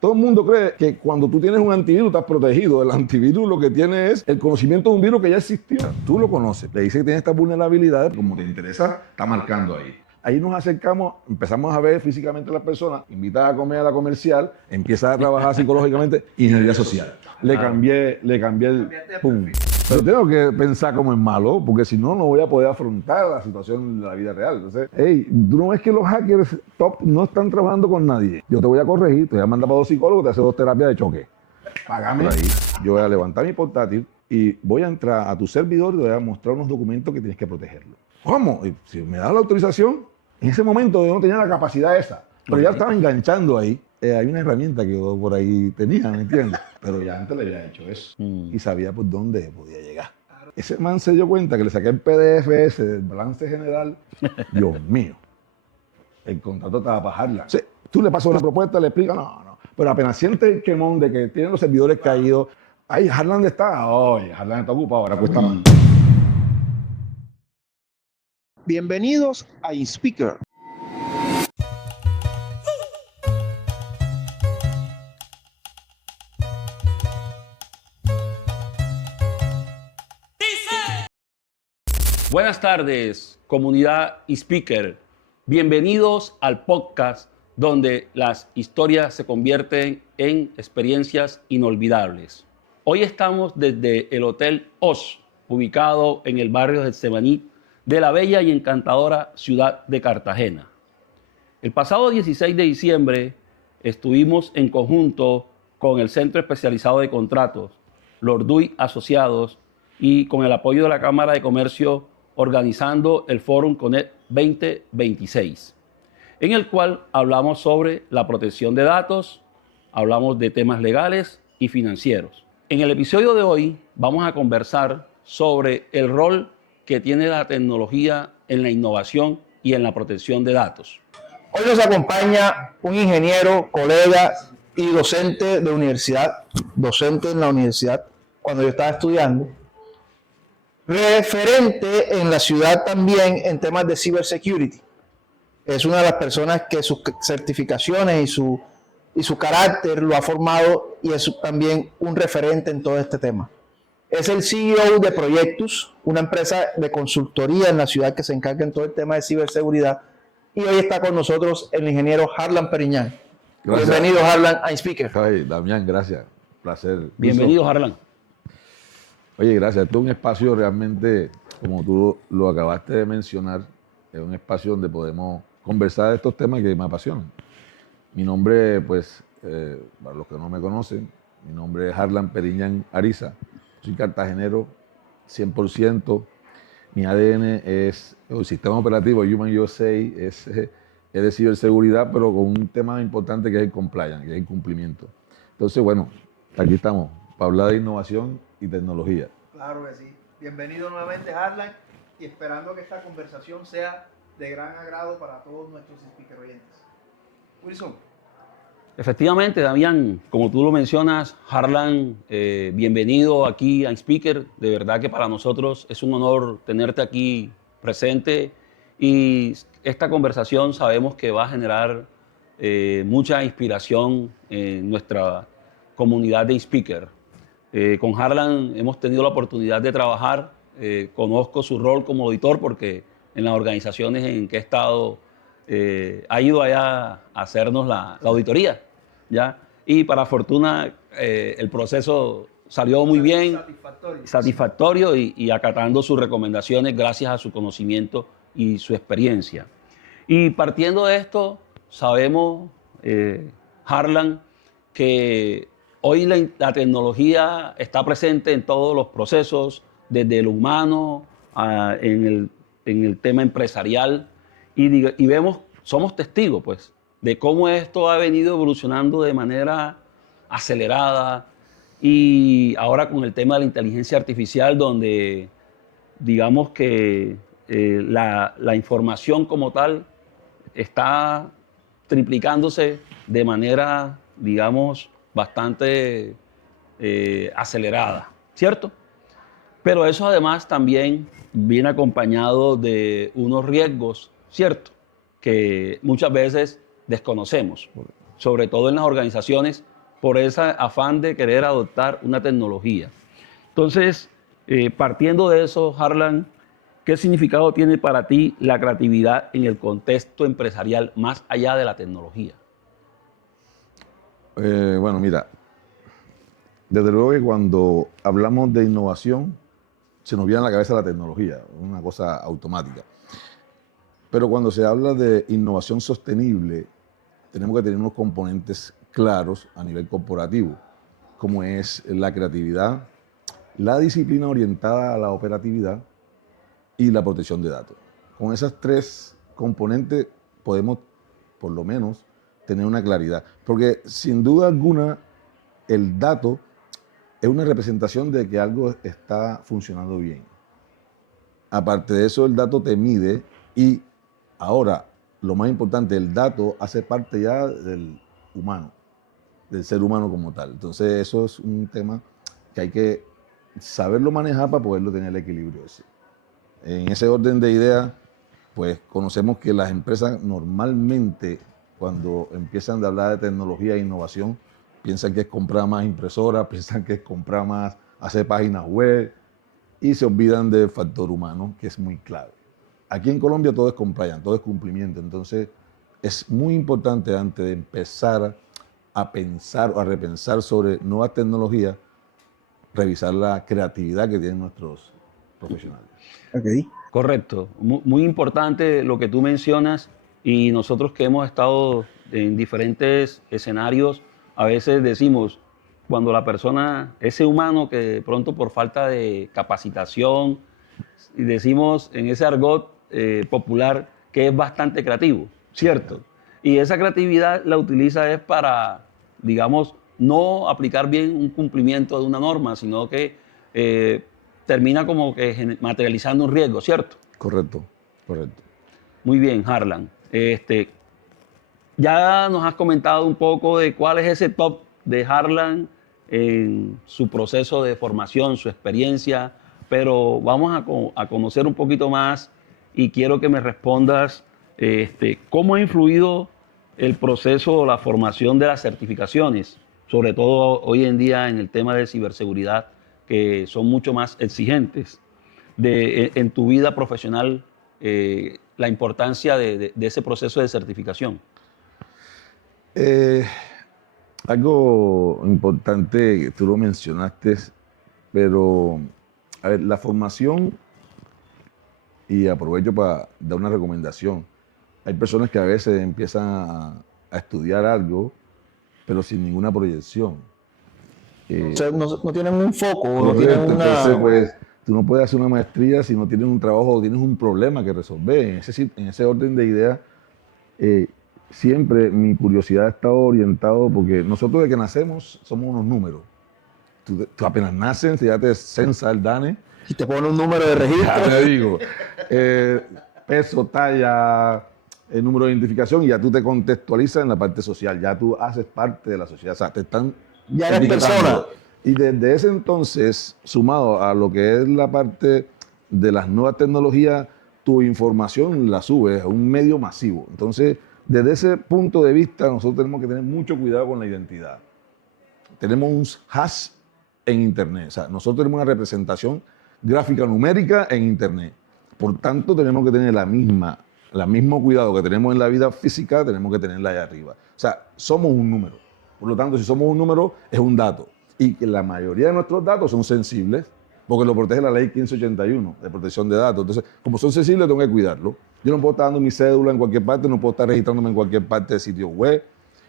Todo el mundo cree que cuando tú tienes un antivirus estás protegido. El antivirus lo que tiene es el conocimiento de un virus que ya existió. Tú lo conoces, le dice que tiene estas vulnerabilidades, como te interesa, está marcando ahí. Ahí nos acercamos, empezamos a ver físicamente a las personas, invitas a comer a la comercial, empiezas a trabajar psicológicamente, ingeniería social. Le cambié el pum. Pero tengo que pensar como es malo, porque si no, no voy a poder afrontar la situación de la vida real. Entonces, hey, tú no ves que los hackers top no están trabajando con nadie. Yo te voy a corregir, te voy a mandar para 2 psicólogos, te hace 2 terapias de choque. Págame. Por ahí, yo voy a levantar mi portátil y voy a entrar a tu servidor y te voy a mostrar unos documentos que tienes que protegerlo. ¿Cómo? Y si me das la autorización, en ese momento yo no tenía la capacidad esa, pero ya estaba enganchando ahí. Hay una herramienta que yo por ahí tenía, ¿me entiendes? Pero ya antes le había hecho eso y sabía por dónde podía llegar. Ese man se dio cuenta que le saqué el PDF ese del balance general. Dios mío, el contrato estaba para Harlan. O sea, tú le pasas una propuesta, le explicas, no. Pero apenas siente el quemón de que tienen los servidores caídos. Ay, Harlan está. Oye, Harlan está ocupado, ahora cuesta más. Bienvenidos a InSpeaker. Buenas tardes, comunidad InSpeaker. Bienvenidos al podcast donde las historias se convierten en experiencias inolvidables. Hoy estamos desde el Hotel Oz, ubicado en el barrio Getsemaní de la bella y encantadora ciudad de Cartagena. El pasado 16 de diciembre estuvimos en conjunto con el Centro Especializado de Contratos, Lorduy Asociados, y con el apoyo de la Cámara de Comercio organizando el Fórum Connect 2026, en el cual hablamos sobre la protección de datos, hablamos de temas legales y financieros. En el episodio de hoy vamos a conversar sobre el rol que tiene la tecnología en la innovación y en la protección de datos. Hoy nos acompaña un ingeniero, colega y docente de universidad, docente en la universidad cuando yo estaba estudiando, referente en la ciudad también en temas de cybersecurity. Es una de las personas que sus certificaciones y su carácter lo ha formado y es también un referente en todo este tema. Es el CEO de Proyectus, una empresa de consultoría en la ciudad que se encarga en todo el tema de ciberseguridad. Y hoy está con nosotros el ingeniero Harlan Periñán. Gracias. Bienvenido, Harlan, a InSpeaker. Ay, Damián, gracias. Placer. Bienvenido, Harlan. Oye, gracias. Esto es un espacio realmente, como tú lo acabaste de mencionar, es un espacio donde podemos conversar de estos temas que me apasionan. Mi nombre, pues, para los que no me conocen, mi nombre es Harlan Periñán Ariza. Soy cartagenero 100%. Mi ADN es el sistema operativo Human USA, es de ciberseguridad, pero con un tema importante que es el compliance, que es el cumplimiento. Entonces, bueno, aquí estamos para hablar de innovación y tecnología. Claro que sí. Bienvenido nuevamente, Harlan, y esperando que esta conversación sea de gran agrado para todos nuestros speaker oyentes. Wilson. Efectivamente, Damián, como tú lo mencionas, Harlan, bienvenido aquí a InSpeaker. De verdad que para nosotros es un honor tenerte aquí presente y esta conversación sabemos que va a generar mucha inspiración en nuestra comunidad de InSpeaker. Con Harlan hemos tenido la oportunidad de trabajar, conozco su rol como auditor porque en las organizaciones en que he estado ha ido allá a hacernos la auditoría. ¿Ya? Y para fortuna el proceso salió muy bien, satisfactorio y acatando sus recomendaciones gracias a su conocimiento y su experiencia. Y partiendo de esto, sabemos, Harlan, que hoy la tecnología está presente en todos los procesos, desde lo humano en el tema empresarial y vemos, somos testigos, pues, de cómo esto ha venido evolucionando de manera acelerada y ahora con el tema de la inteligencia artificial donde digamos que la información como tal está triplicándose de manera, digamos, bastante acelerada, ¿cierto? Pero eso además también viene acompañado de unos riesgos, ¿cierto? Que muchas veces desconocemos, sobre todo en las organizaciones por ese afán de querer adoptar una tecnología. Entonces, partiendo de eso, Harlan, ¿qué significado tiene para ti la creatividad en el contexto empresarial más allá de la tecnología? Bueno, mira, desde luego que cuando hablamos de innovación, se nos viene a la cabeza la tecnología, una cosa automática. Pero cuando se habla de innovación sostenible, tenemos que tener unos componentes claros a nivel corporativo, como es la creatividad, la disciplina orientada a la operatividad y la protección de datos. Con esas tres componentes podemos, por lo menos, tener una claridad. Porque sin duda alguna, el dato es una representación de que algo está funcionando bien. Aparte de eso, el dato te mide y ahora, lo más importante, el dato hace parte ya del humano, del ser humano como tal. Entonces, eso es un tema que hay que saberlo manejar para poderlo tener el equilibrio ese. En ese orden de ideas, pues conocemos que las empresas normalmente, cuando empiezan a hablar de tecnología e innovación, piensan que es comprar más impresoras, piensan que es comprar más, hacer páginas web, y se olvidan del factor humano, que es muy clave. Aquí en Colombia todo es compliance, todo es cumplimiento, entonces es muy importante antes de empezar a pensar o a repensar sobre nuevas tecnologías, revisar la creatividad que tienen nuestros profesionales. Ok. Correcto, muy importante lo que tú mencionas, y nosotros que hemos estado en diferentes escenarios, a veces decimos, cuando la persona, ese humano que de pronto por falta de capacitación, y decimos en ese argot popular que es bastante creativo, ¿cierto? Y esa creatividad la utiliza es para, digamos, no aplicar bien un cumplimiento de una norma, sino que termina como que materializando un riesgo, ¿cierto? Correcto, correcto. Muy bien, Harlan. Ya nos has comentado un poco de cuál es ese top de Harlan en su proceso de formación, su experiencia, pero vamos a conocer un poquito más y quiero que me respondas cómo ha influido el proceso o la formación de las certificaciones, sobre todo hoy en día en el tema de ciberseguridad, que son mucho más exigentes, en tu vida profesional, la importancia de ese proceso de certificación. Algo importante, tú lo mencionaste, pero a ver, la formación, y aprovecho para dar una recomendación. Hay personas que a veces empiezan a estudiar algo, pero sin ninguna proyección. O sea, no tienen un foco, no Correcto, tienen entonces una... pues tú no puedes hacer una maestría si no tienes un trabajo o tienes un problema que resolver. En ese orden de ideas, siempre mi curiosidad ha estado orientado porque nosotros de que nacemos somos unos números. Tú apenas naces, ya te censa el DANE. Y te pone un número de registro. Ya te digo, peso, talla, el número de identificación, y ya tú te contextualizas en la parte social, ya tú haces parte de la sociedad, o sea, te están Ya eres etiquetando. persona. Y desde ese entonces, sumado a lo que es la parte de las nuevas tecnologías, tu información la subes a un medio masivo. Entonces, desde ese punto de vista, nosotros tenemos que tener mucho cuidado con la identidad. Tenemos un hash en Internet, o sea, nosotros tenemos una representación gráfica numérica en Internet. Por tanto, tenemos que tener el mismo cuidado que tenemos en la vida física, tenemos que tenerla allá arriba. O sea, somos un número. Por lo tanto, si somos un número, es un dato. Y que la mayoría de nuestros datos son sensibles, porque lo protege la ley 1581 de protección de datos. Entonces, como son sensibles, tengo que cuidarlo. Yo no puedo estar dando mi cédula en cualquier parte, no puedo estar registrándome en cualquier parte de sitio web.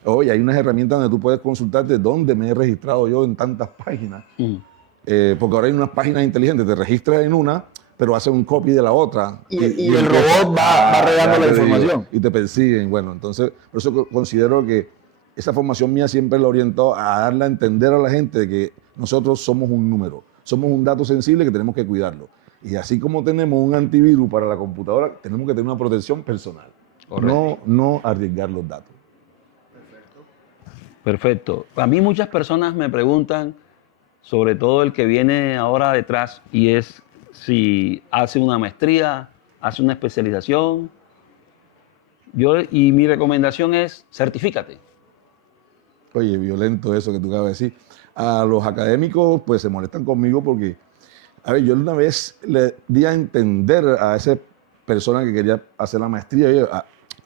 Oye, hay unas herramientas donde tú puedes consultarte dónde me he registrado yo en tantas páginas. Porque ahora hay unas páginas inteligentes, te registras en una, pero haces un copy de la otra. Y el robot va regando la información. Y te persiguen. Bueno, entonces, por eso considero que esa formación mía siempre la orientó a darle a entender a la gente que nosotros somos un número, somos un dato sensible que tenemos que cuidarlo. Y así como tenemos un antivirus para la computadora, tenemos que tener una protección personal. No arriesgar los datos. Perfecto. A mí muchas personas me preguntan, sobre todo el que viene ahora detrás, y es si hace una maestría, hace una especialización. Y mi recomendación es certifícate. oye, violento eso que tú acabas de decir. A los académicos, pues se molestan conmigo porque, a ver, yo una vez le di a entender a esa persona que quería hacer la maestría, oye,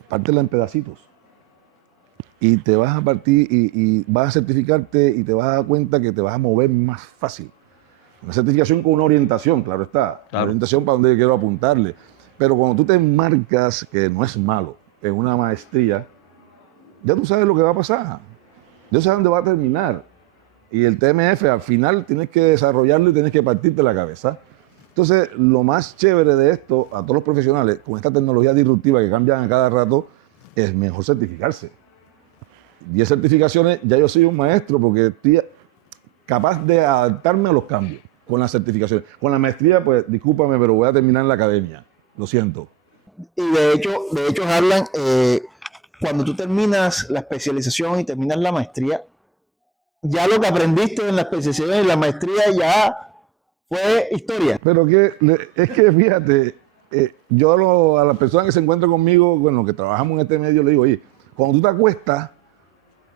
pártela en pedacitos. Y te vas a partir y vas a certificarte y te vas a dar cuenta que te vas a mover más fácil. Una certificación con una orientación, claro está. Claro. Una orientación para donde yo quiero apuntarle. Pero cuando tú te marcas, que no es malo, en una maestría, ya tú sabes lo que va a pasar. Ya sabes dónde va a terminar. Y el TMF al final tienes que desarrollarlo y tienes que partirte la cabeza. Entonces, lo más chévere de esto, a todos los profesionales, con esta tecnología disruptiva que cambian a cada rato, es mejor certificarse. 10 certificaciones, ya yo soy un maestro porque estoy capaz de adaptarme a los cambios con las certificaciones. Con la maestría, pues discúlpame, pero voy a terminar en la academia. Lo siento. Y de hecho Harlan, cuando tú terminas la especialización y terminas la maestría, ya lo que aprendiste en la especialización y la maestría ya fue historia. Pero es que fíjate, yo a las personas que se encuentran conmigo, bueno, que trabajamos en este medio, le digo, oye, cuando tú te acuestas,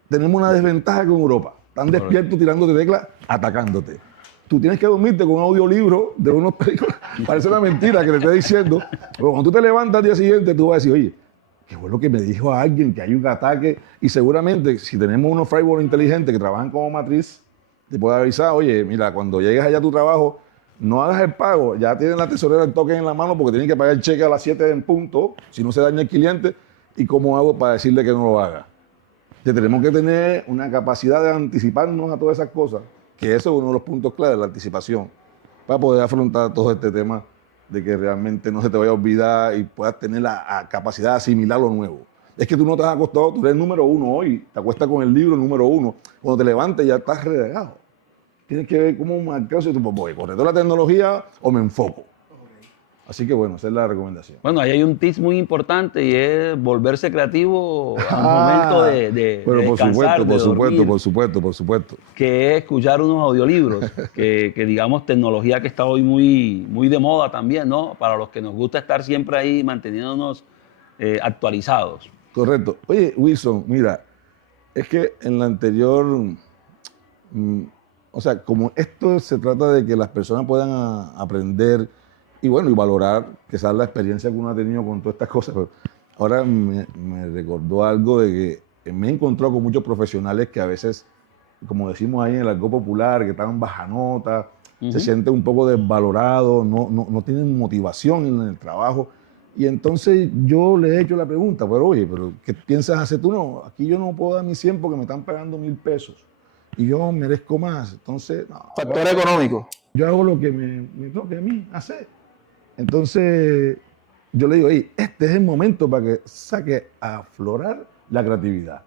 tenemos una desventaja con Europa. Están despiertos tirándote teclas, atacándote. Tú tienes que dormirte con un audiolibro de unos películas. Parece una mentira que te esté diciendo. Pero cuando tú te levantas al día siguiente, tú vas a decir, oye, qué bueno que me dijo a alguien que hay un ataque. Y seguramente, si tenemos unos firewall inteligentes que trabajan como matriz, te puede avisar, oye, mira, cuando llegues allá a tu trabajo, no hagas el pago. Ya tienen la tesorera el token en la mano porque tienen que pagar el cheque a las 7 en punto, si no se daña el cliente. ¿Y cómo hago para decirle que no lo haga? Que tenemos que tener una capacidad de anticiparnos a todas esas cosas, que eso es uno de los puntos claves, la anticipación, para poder afrontar todo este tema de que realmente no se te vaya a olvidar y puedas tener la capacidad de asimilar lo nuevo. Es que tú no te has acostado, tú eres el número 1 hoy, te acuestas con el libro número 1, cuando te levantes ya estás relegado. Tienes que ver cómo marcar si tú voy, ¿corre toda la tecnología o me enfoco? Así que bueno, esa es la recomendación. Bueno, ahí hay un tip muy importante y es volverse creativo al momento de Pero descansar, de dormir, por supuesto. que es escuchar unos audiolibros, que digamos tecnología que está hoy muy de moda también, ¿no? Para los que nos gusta estar siempre ahí manteniéndonos actualizados. Correcto. Oye, Wilson, mira, es que en la anterior, o sea, como esto se trata de que las personas puedan aprender y bueno, y valorar quizás la experiencia que uno ha tenido con todas estas cosas. Pero ahora me recordó algo de que me he encontrado con muchos profesionales que a veces, como decimos ahí en el argot popular, que están baja nota, se sienten un poco desvalorados, no tienen motivación en el trabajo. Y entonces yo le he hecho la pregunta, pero oye, ¿pero qué piensas hacer tú? No, aquí yo no puedo dar mi 100 porque me están pagando 1,000 pesos. Y yo merezco más. Entonces, no, Factor económico. yo hago lo que me toque a mí hacer. Entonces, yo le digo, hey, este es el momento para que saque a aflorar la creatividad.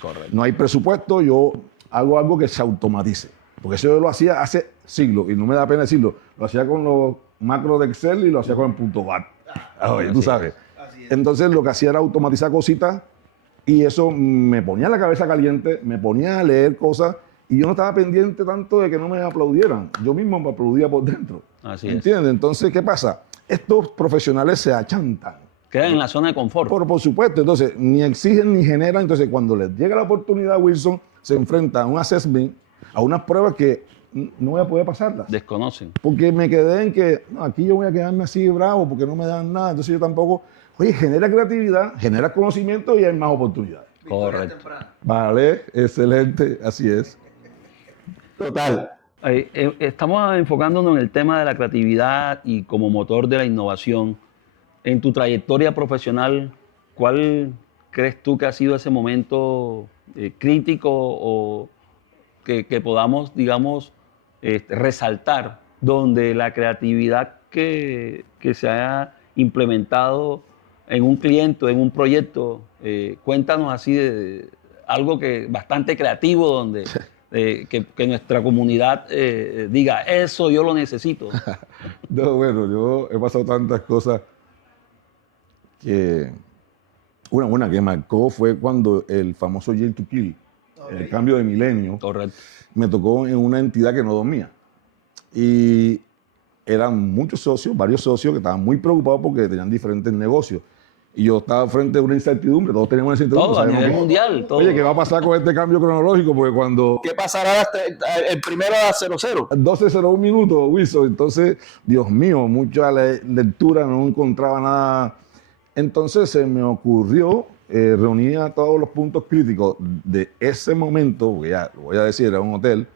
Correcto. No hay presupuesto, yo hago algo que se automatice. Porque eso yo lo hacía hace siglos, y no me da pena decirlo. Lo hacía con los macros de Excel y lo hacía con el punto .bat. Oye, tú sabes. Así es. Entonces, lo que hacía era automatizar cositas, y eso me ponía la cabeza caliente, me ponía a leer cosas, y yo no estaba pendiente tanto de que no me aplaudieran. Yo mismo me aplaudía por dentro. Así es. ¿Entiendes? Entonces, ¿qué pasa? Estos profesionales se achantan. Quedan en la zona de confort. Por supuesto, entonces, ni exigen ni generan. Entonces, cuando les llega la oportunidad, Wilson, se enfrenta a un assessment, a unas pruebas que no voy a poder pasarlas. Desconocen. Porque me quedé en que, no, aquí yo voy a quedarme así bravo porque no me dan nada. Entonces, yo tampoco. Oye, genera creatividad, genera conocimiento y hay más oportunidades. Victoria Correcto. temprana. Vale, excelente, así es. Total. Estamos enfocándonos en el tema de la creatividad y como motor de la innovación. En tu trayectoria profesional, ¿cuál crees tú que ha sido ese momento crítico o que podamos, digamos, resaltar, donde la creatividad que se ha implementado en un cliente, en un proyecto, cuéntanos así de algo que bastante creativo, donde que nuestra comunidad diga, eso yo lo necesito? No, bueno, yo he pasado tantas cosas que una buena que marcó fue cuando el famoso Jail to Kill, el cambio de milenio, Correcto. me tocó en una entidad que no dormía. Y eran muchos socios, varios socios que estaban muy preocupados porque tenían diferentes negocios. Y yo estaba frente a una incertidumbre, todos teníamos una incertidumbre. Todo a sabíamos nivel que, mundial. Todo. oye, ¿qué va a pasar con este cambio cronológico? Porque cuando ¿Qué pasará el primero a 0-0? 12:01 minutos, Wilson, entonces, Dios mío, mucha lectura, no encontraba nada. Entonces se me ocurrió reunir a todos los puntos críticos de ese momento, porque ya lo voy a decir, era un hotel,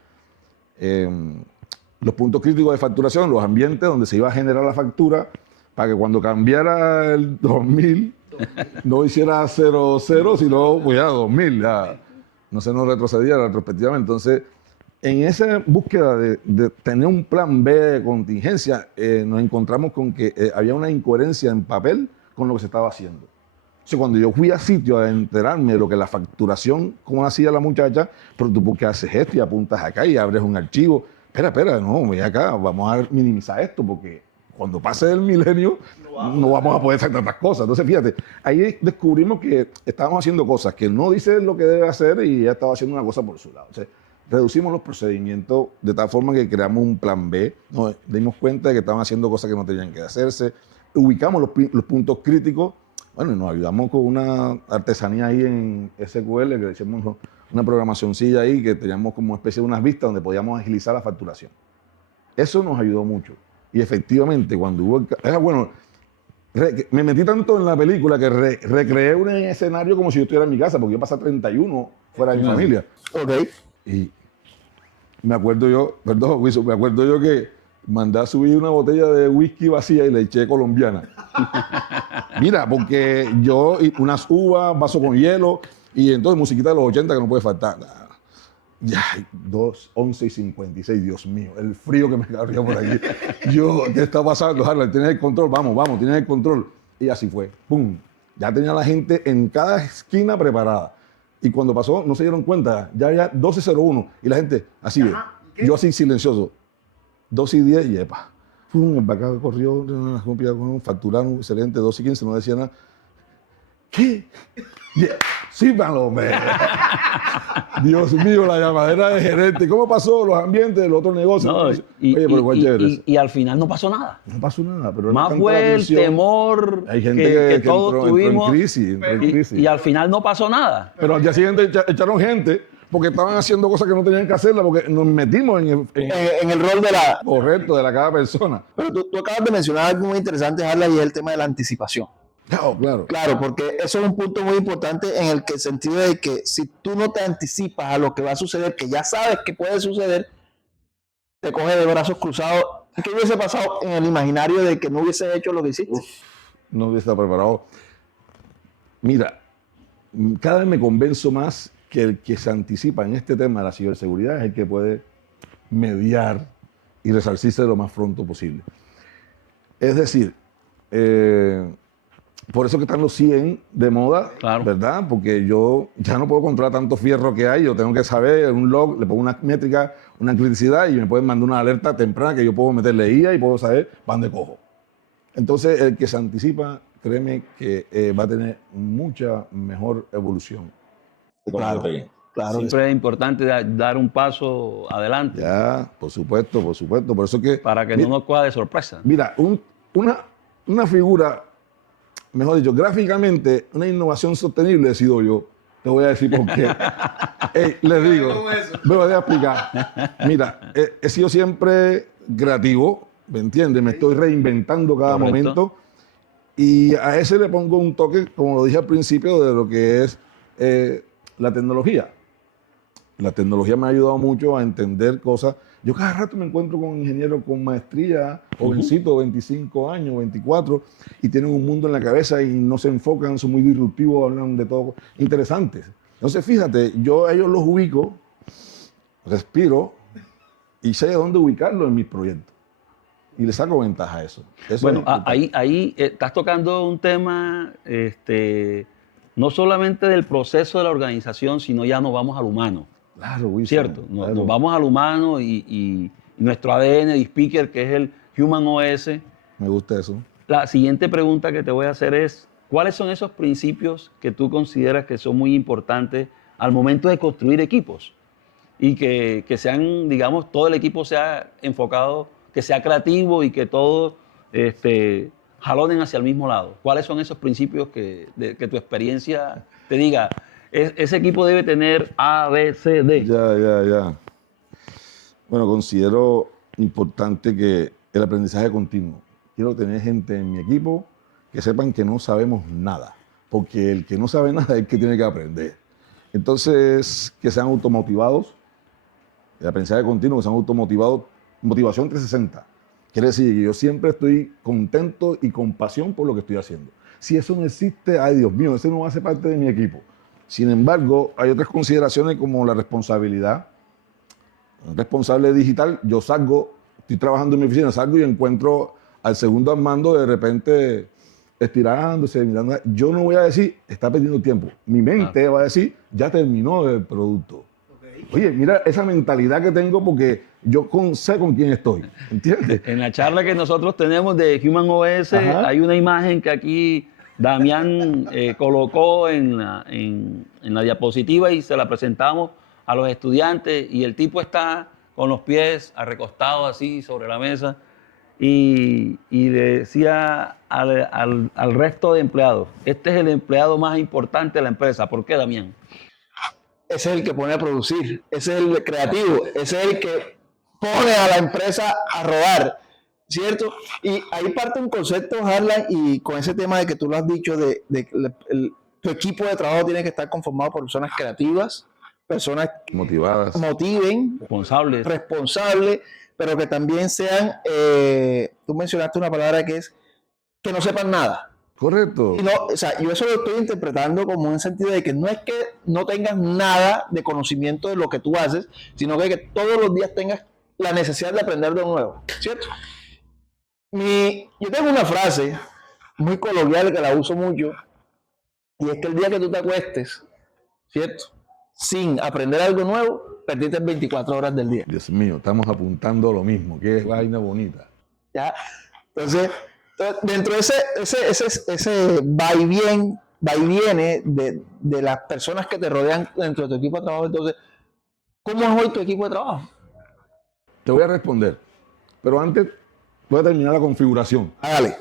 los puntos críticos de facturación, los ambientes donde se iba a generar la factura, para que cuando cambiara el 2000, no hiciera 00, sino pues ya 2000, ya no se nos retrocedía retrospectivamente. Entonces, en esa búsqueda de tener un plan B de contingencia, nos encontramos con que había una incoherencia en papel con lo que se estaba haciendo. Entonces, cuando yo fui a sitio a enterarme de lo que la facturación, cómo hacía la muchacha, pero tú porque haces esto y apuntas acá y abres un archivo. Espera, no, voy acá, vamos a minimizar esto porque cuando pase el milenio no vamos a poder hacer tantas cosas. Entonces, fíjate, ahí descubrimos que estábamos haciendo cosas que no dice lo que debe hacer y ella estaba haciendo una cosa por su lado. Entonces, reducimos los procedimientos de tal forma que creamos un plan B, nos dimos cuenta de que estaban haciendo cosas que no tenían que hacerse, ubicamos los puntos críticos, bueno, y nos ayudamos con una artesanía ahí en SQL, que le hicimos una programacioncilla ahí, que teníamos como una especie de unas vistas donde podíamos agilizar la facturación. Eso nos ayudó mucho. Y efectivamente, cuando hubo... bueno, me metí tanto en la película que recreé un escenario como si yo estuviera en mi casa, porque yo pasé 31 fuera de mi familia. Ok. Y me acuerdo yo, perdón, Wilson, me acuerdo yo que mandé a subir una botella de whisky vacía y le eché colombiana. Mira, porque yo, unas uvas, vaso con hielo, y entonces musiquita de los 80 que no puede faltar. Ya, 11:56, Dios mío, el frío que me corría por aquí. Yo, ¿qué está pasando, Harlan? ¿Tienes el control? Vamos, tienes el control. Y así fue, ¡pum! Ya tenía la gente en cada esquina preparada. Y cuando pasó, no se dieron cuenta, ya 12:01, y la gente, así ve, yo así silencioso, 12:10 y epa. El bacán corrió, facturaron, excelente, 12:15, no decía nada. ¿Qué? Sí, hombre. Dios mío, la llamadera de gerente. ¿Cómo pasó los ambientes del otro negocio? No, Oye, pero cuál chévere. y al final no pasó nada. No pasó nada. Pero Más fue el temor Hay gente que todos entró tuvimos. entró en crisis. Y al final no pasó nada. Pero al día siguiente echaron gente porque estaban haciendo cosas que no tenían que hacerlas porque nos metimos En el rol de la... correcto de la cada persona. Pero tú acabas de mencionar algo muy interesante, Harlan, y es el tema de la anticipación. Claro. Claro, porque eso es un punto muy importante en el sentido de que si tú no te anticipas a lo que va a suceder, que ya sabes que puede suceder, te coge de brazos cruzados. ¿Qué hubiese pasado en el imaginario de que no hubiese hecho lo que hiciste? No hubiese estado preparado. Mira, cada vez me convenzo más que el que se anticipa en este tema de la ciberseguridad es el que puede mediar y resarcirse lo más pronto posible. Es decir, por eso que están los 100 de moda, Claro. ¿verdad? Porque yo ya no puedo controlar tanto fierro que hay, yo tengo que saber un log, le pongo una métrica, una criticidad y me pueden mandar una alerta temprana que yo puedo meterle IA y puedo saber para dónde cojo. Entonces, el que se anticipa, créeme que va a tener mucha mejor evolución. Claro. Siempre es importante dar un paso adelante Ya, por supuesto. Por eso que... para que no nos coja de sorpresa. Mira, una figura, mejor dicho, gráficamente, una innovación sostenible he sido yo. Te voy a decir por qué. Les digo, me voy a explicar. Mira, he sido siempre creativo, ¿me entiendes? Me estoy reinventando cada Correcto. momento y a ese le pongo un toque, como lo dije al principio, de lo que es la tecnología. La tecnología me ha ayudado mucho a entender cosas. Yo cada rato me encuentro con ingenieros con maestría, jovencitos, 25 años, 24, y tienen un mundo en la cabeza y no se enfocan, son muy disruptivos, hablan de todo, interesantes. Entonces, fíjate, yo a ellos los ubico, respiro y sé dónde ubicarlos en mis proyectos. Y le saco ventaja a eso. Bueno, ahí estás tocando un tema no solamente del proceso de la organización, sino ya nos vamos al humano. Claro, Wilson, ¿Cierto? claro. Nos vamos al humano y nuestro ADN de Speaker, que es el Human OS. Me gusta eso. La siguiente pregunta que te voy a hacer es, ¿cuáles son esos principios que tú consideras que son muy importantes al momento de construir equipos? Y que sean, digamos, todo el equipo sea enfocado, que sea creativo y que todos jalonen hacia el mismo lado. ¿Cuáles son esos principios que tu experiencia te diga? Ese equipo debe tener A, B, C, D. Ya. Bueno, considero importante que el aprendizaje continuo. Quiero tener gente en mi equipo que sepan que no sabemos nada, porque el que no sabe nada es el que tiene que aprender. Entonces, que sean automotivados, el aprendizaje continuo, que sean automotivados, motivación 360. Quiere decir que yo siempre estoy contento y con pasión por lo que estoy haciendo. Si eso no existe, ay Dios mío, ese no hace parte de mi equipo. Sin embargo, hay otras consideraciones como la responsabilidad. Responsable digital, yo salgo, estoy trabajando en mi oficina, salgo y encuentro al segundo al mando de repente estirándose, mirando. Yo no voy a decir, está perdiendo tiempo. Mi mente va a decir, ya terminó el producto. Oye, mira esa mentalidad que tengo porque yo sé con quién estoy, ¿entiendes? En la charla que nosotros tenemos de Human OS, hay una imagen que aquí Damián colocó en la diapositiva y se la presentamos a los estudiantes y el tipo está con los pies recostados así sobre la mesa y le decía al resto de empleados, este es el empleado más importante de la empresa. ¿Por qué, Damián? Ese es el que pone a producir, ese es el creativo, ese es el que pone a la empresa a rodar, ¿cierto? Y ahí parte un concepto, Harlan, y con ese tema de que tú lo has dicho, tu equipo de trabajo tiene que estar conformado por personas creativas, personas que Motivadas. motiven, Responsables. pero que también sean, tú mencionaste una palabra que es que no sepan nada. Correcto. Y no, o sea, yo eso lo estoy interpretando como en el sentido de que no es que no tengas nada de conocimiento de lo que tú haces, sino que todos los días tengas la necesidad de aprender de nuevo, ¿cierto? Yo tengo una frase muy coloquial que la uso mucho, y es que el día que tú te acuestes, ¿cierto?, sin aprender algo nuevo, perdiste 24 horas del día. Dios mío, estamos apuntando a lo mismo. Qué vaina bonita. ¿Ya? Entonces, dentro de ese va y viene de las personas que te rodean dentro de tu equipo de trabajo, entonces, ¿cómo es hoy tu equipo de trabajo? Te voy a responder, pero antes voy a terminar la configuración. Hágale.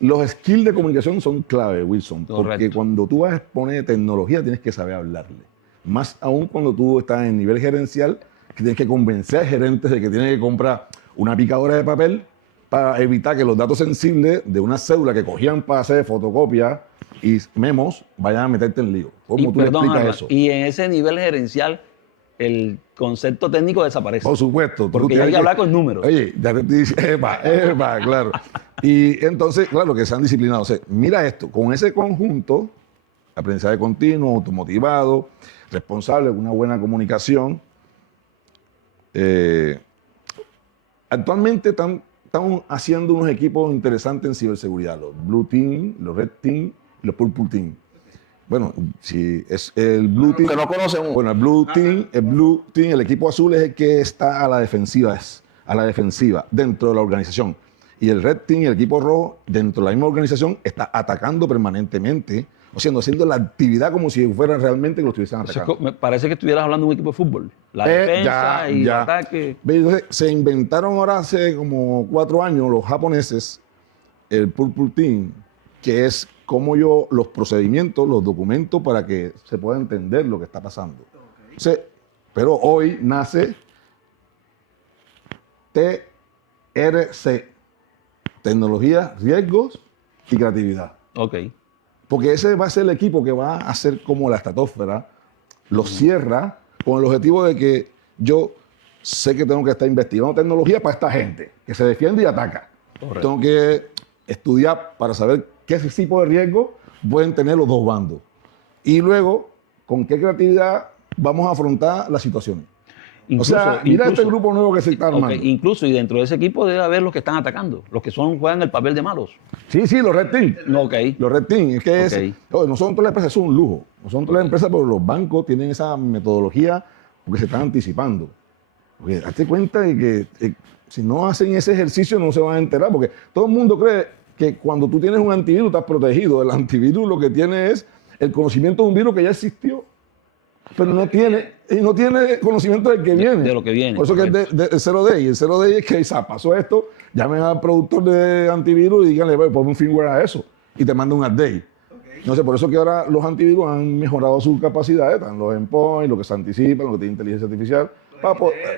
Los skills de comunicación son clave, Wilson, porque Correcto. cuando tú vas a exponer tecnología tienes que saber hablarle. Más aún cuando tú estás en nivel gerencial, que tienes que convencer a gerentes de que tienen que comprar una picadora de papel para evitar que los datos sensibles de una cédula que cogían para hacer fotocopias y memos vayan a meterte en lío. ¿Cómo tú le explicas Harlan, eso? y en ese nivel gerencial, el concepto técnico desaparece. Por supuesto. Porque ya hay que hablar con números. Oye, ya te dice, epa, claro. Y entonces, claro, que sean disciplinados. O sea, mira esto, con ese conjunto, aprendizaje continuo, automotivado, responsable, una buena comunicación, actualmente estamos haciendo unos equipos interesantes en ciberseguridad, los Blue Team, los Red Team y los Purple Team. Bueno, si es el Blue Team. Que no conocen. Bueno, el Blue Team, el equipo azul es el que está a la defensiva dentro de la organización. Y el Red Team, el equipo rojo, dentro de la misma organización, está atacando permanentemente, o sea, haciendo la actividad como si fuera realmente que lo estuviesen atacando. Me parece que estuvieras hablando de un equipo de fútbol. La defensa y el ataque. Entonces, se inventaron ahora hace como 4 años los japoneses el Purple Team, que es como los procedimientos, los documentos para que se pueda entender lo que está pasando. Entonces, pero hoy nace TRC, tecnología, riesgos y creatividad. Ok. Porque ese va a ser el equipo que va a hacer como la estratosfera, lo cierra con el objetivo de que yo sé que tengo que estar investigando tecnología para esta gente, que se defiende y ataca. Correcto. Tengo que estudiar para saber qué tipo de riesgo pueden tener los dos bandos. Y luego, con qué creatividad vamos a afrontar las situaciones. Mira este grupo nuevo que se está armando. Okay, incluso, y dentro de ese equipo debe haber los que están atacando, los que juegan el papel de malos. Sí, los Red Team. Ok. Los Red Team. Es que Okay. nosotros las empresas son un lujo. Nosotros las empresas, pero los bancos tienen esa metodología porque se están anticipando. Porque date cuenta de que si no hacen ese ejercicio no se van a enterar, porque todo el mundo cree que cuando tú tienes un antivirus estás protegido. El antivirus lo que tiene es el conocimiento de un virus que ya existió. pero no tiene conocimiento del que viene. de lo que viene, Por eso que es de 0 day. Y el 0 day es que pasó esto, llamen al productor de antivirus y díganle, ponme un firmware a eso y te manda un update. No sé, por eso que ahora los antivirus han mejorado sus capacidades, están los endpoints, lo que se anticipan, lo que tiene inteligencia artificial.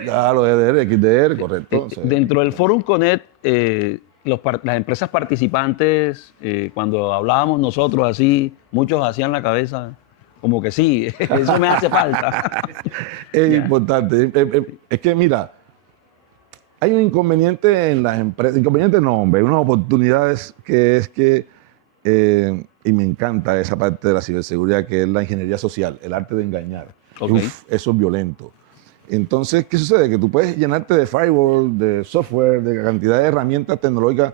Ya los EDR, XDR, correcto. Dentro del Forum Connect, las empresas participantes, cuando hablábamos nosotros así, muchos hacían la cabeza como que sí, eso me hace falta. Es importante. Es que mira, hay un inconveniente en las empresas, inconveniente no, hombre, hay unas oportunidades que es que, y me encanta esa parte de la ciberseguridad, que es la ingeniería social, el arte de engañar. Okay. Eso es violento. Entonces, ¿qué sucede? Que tú puedes llenarte de firewall, de software, de cantidad de herramientas tecnológicas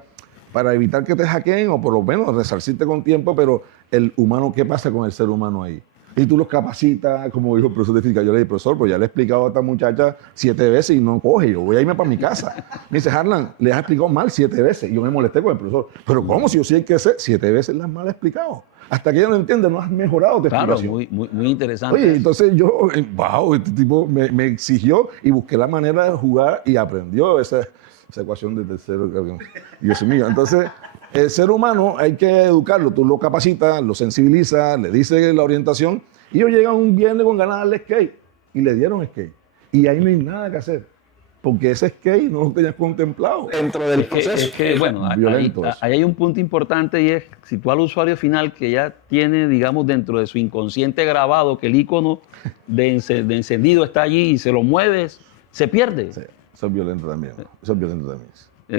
para evitar que te hackeen o por lo menos resarcirte con tiempo, pero el humano, ¿qué pasa con el ser humano ahí? Y tú los capacitas, como dijo el profesor de física. Yo le dije, profesor, pues ya le he explicado a esta muchacha 7 veces y no coge. Yo voy a irme para mi casa. Me dice, Harlan, le has explicado mal 7 veces. Y yo me molesté con el profesor. Pero ¿cómo? Si yo sí hay que hacer 7 veces las mal explicado. Hasta que ella no entiende, no has mejorado tu explicación. Muy interesante. Oye, entonces yo, wow, este tipo me exigió y busqué la manera de jugar y aprendió esa ecuación de tercero. Dios mío. Entonces, el ser humano hay que educarlo. Tú lo capacitas, lo sensibilizas, le dices la orientación y ellos llegan un viernes con ganas de darle skate y le dieron skate. Y ahí no hay nada que hacer. Porque ese skate no lo tenías contemplado. Dentro del proceso. Bueno, ahí hay un punto importante y es, si tú al usuario final que ya tiene, digamos, dentro de su inconsciente grabado que el icono de encendido está allí y se lo mueves, se pierde. Sí, eso es violento también. Eso es violento también.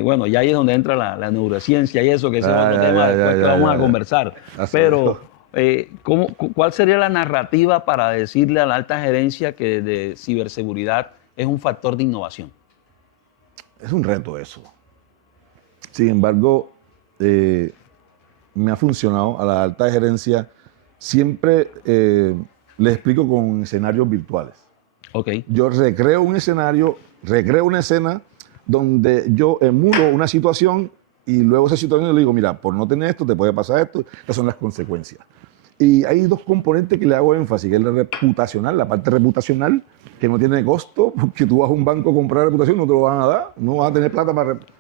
Bueno, y ahí es donde entra la neurociencia y eso, que ese es otro tema después que vamos a conversar. Pero, ¿cuál sería la narrativa para decirle a la alta gerencia que de ciberseguridad es un factor de innovación? Es un reto eso. Sin embargo, me ha funcionado a la alta gerencia. Siempre les explico con escenarios virtuales. Okay. Yo recreo un escenario, recreo una escena donde yo emulo una situación y luego esa situación le digo, mira, por no tener esto te puede pasar esto, estas son las consecuencias. Y hay 2 componentes que le hago énfasis, que es la reputacional, la parte reputacional, que no tiene costo, porque tú vas a un banco a comprar reputación, no te lo van a dar, no vas a tener plata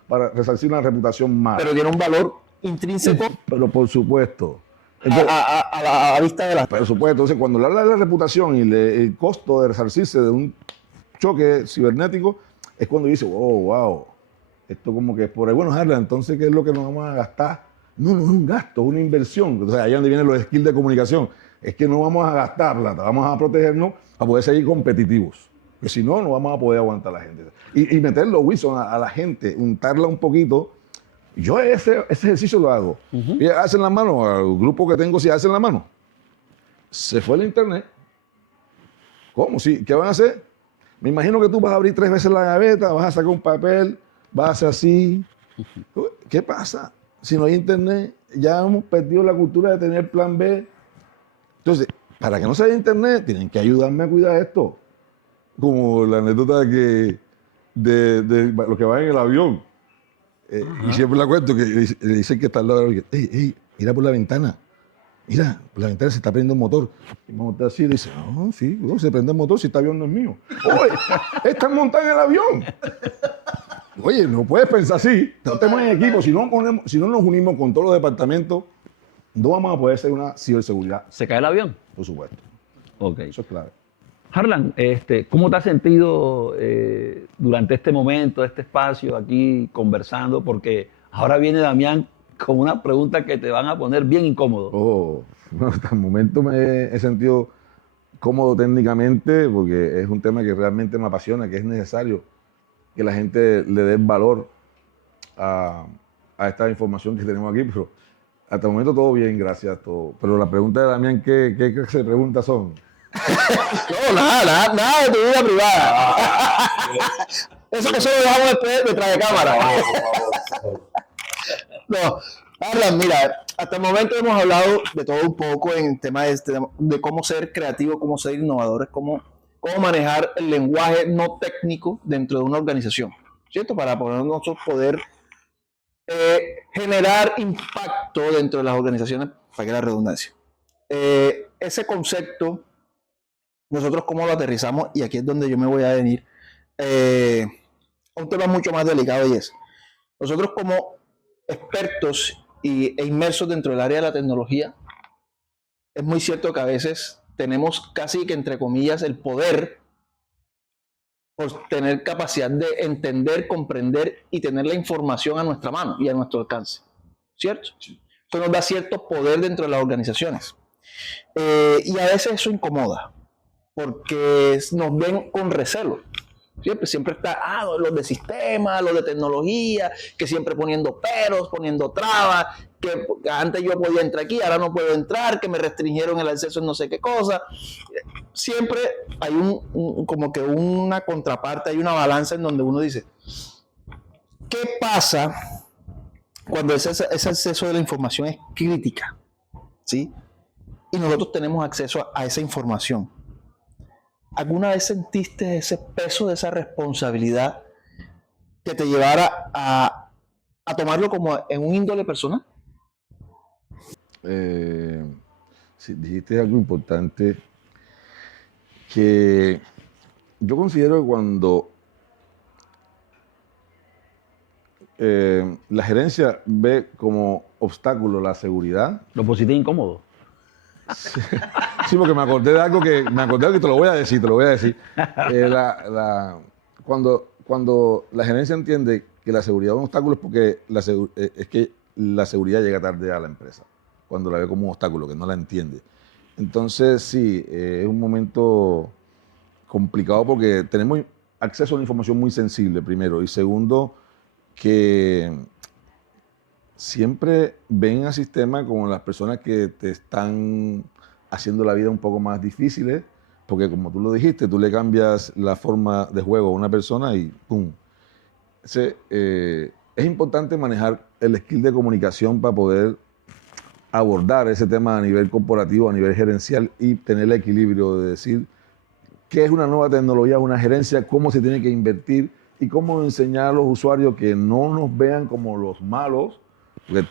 para resarcir una reputación mala. Pero tiene un valor intrínseco. Pero por supuesto. Entonces, a la vista de las... Por supuesto. Entonces, cuando le habla de la reputación y el costo de resarcirse de un choque cibernético, es cuando dice, oh, wow, esto como que es por ahí. Bueno, Harlan, entonces, ¿qué es lo que nos vamos a gastar? No, no es un gasto, es una inversión. O sea, ahí es donde vienen los skills de comunicación. Es que no vamos a gastar plata, vamos a protegernos a poder seguir competitivos. Porque si no, no vamos a poder aguantar a la gente. Y meterlo, Wilson, a la gente, untarla un poquito. Yo ese ejercicio lo hago. Y hacen la mano, al grupo que tengo, si hacen la mano. Se fue el internet. ¿Cómo? Sí. ¿Qué van a hacer? Me imagino que tú vas a abrir 3 veces la gaveta, vas a sacar un papel, vas a hacer así. ¿Qué pasa? Si no hay internet, ya hemos perdido la cultura de tener plan B. Entonces, para que no se haya internet, tienen que ayudarme a cuidar esto. Como la anécdota de los que van en el avión. Y siempre la cuento, que le dicen que está al lado del avión, hey, mira por la ventana. Mira, por la ventana se está prendiendo un motor. Y me monté así y dice, no, sí, se prende el motor si este avión no es mío. Oye, están montados en el avión. Oye, no puedes pensar así. No estamos en equipo. Si no nos unimos con todos los departamentos, no vamos a poder hacer una ciberseguridad. ¿Se cae el avión? Por supuesto. Ok. Eso es clave. Harlan, ¿cómo te has sentido durante este momento, este espacio aquí conversando? Porque ahora viene Damián con una pregunta que te van a poner bien incómodo. Bueno, hasta el momento me he sentido cómodo técnicamente porque es un tema que realmente me apasiona, que es necesario que la gente le dé valor a esta información que tenemos aquí, pero hasta el momento todo bien, gracias. Todo. Pero la pregunta de Damián, ¿qué clase de preguntas son? No, nada de tu vida privada. Eso lo dejamos después detrás de cámara. No, Harlan, mira, hasta el momento hemos hablado de todo un poco en el tema de cómo ser creativo, cómo ser innovadores, cómo manejar el lenguaje no técnico dentro de una organización, ¿cierto? Para nosotros poder generar impacto dentro de las organizaciones, para que la redundancia. Ese concepto nosotros cómo lo aterrizamos, y aquí es donde yo me voy a venir, a un tema mucho más delicado, y es, nosotros como expertos e inmersos dentro del área de la tecnología, es muy cierto que a veces tenemos casi que, entre comillas, el poder por tener capacidad de entender, comprender y tener la información a nuestra mano y a nuestro alcance, ¿cierto? Eso nos da cierto poder dentro de las organizaciones. Y a veces eso incomoda, porque nos ven con recelo. Siempre está, los de sistema, los de tecnología, que siempre poniendo peros, poniendo trabas, que antes yo podía entrar aquí, ahora no puedo entrar, que me restringieron el acceso en no sé qué cosa. Siempre hay como que una contraparte, hay una balanza en donde uno dice, ¿qué pasa cuando ese acceso de la información es crítica? ¿Sí? Y nosotros tenemos acceso a esa información. ¿Alguna vez sentiste ese peso de esa responsabilidad que te llevara a tomarlo como en un índole personal? Sí, dijiste algo importante, que yo considero que cuando la gerencia ve como obstáculo la seguridad. Lo pusiste incómodo. Sí, porque me acordé de algo que te lo voy a decir, cuando la gerencia entiende que la seguridad es un obstáculo, es porque es que la seguridad llega tarde a la empresa, cuando la ve como un obstáculo, que no la entiende. Entonces, sí, es un momento complicado porque tenemos acceso a una información muy sensible, primero, y segundo, que siempre ven al sistema como las personas que te están haciendo la vida un poco más difícil, porque como tú lo dijiste, tú le cambias la forma de juego a una persona y ¡pum! Es importante manejar el skill de comunicación para poder abordar ese tema a nivel corporativo, a nivel gerencial, y tener el equilibrio de decir qué es una nueva tecnología, una gerencia, cómo se tiene que invertir y cómo enseñar a los usuarios que no nos vean como los malos. Porque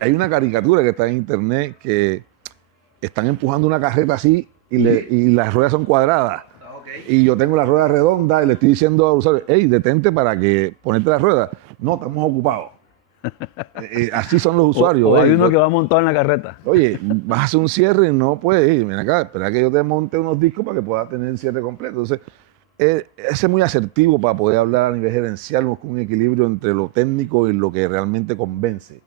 hay una caricatura que está en internet que están empujando una carreta así y las ruedas son cuadradas. Y yo tengo la rueda redonda y le estoy diciendo al usuario, hey, detente para que ponerte la rueda. No, estamos ocupados. Así son los usuarios. O hay uno que va montado en la carreta. Oye, vas a hacer un cierre y no puedes ir. Ven acá, espera que yo te monte unos discos para que puedas tener el cierre completo. Entonces, ese es muy asertivo para poder hablar a nivel gerencial, con un equilibrio entre lo técnico y lo que realmente convence.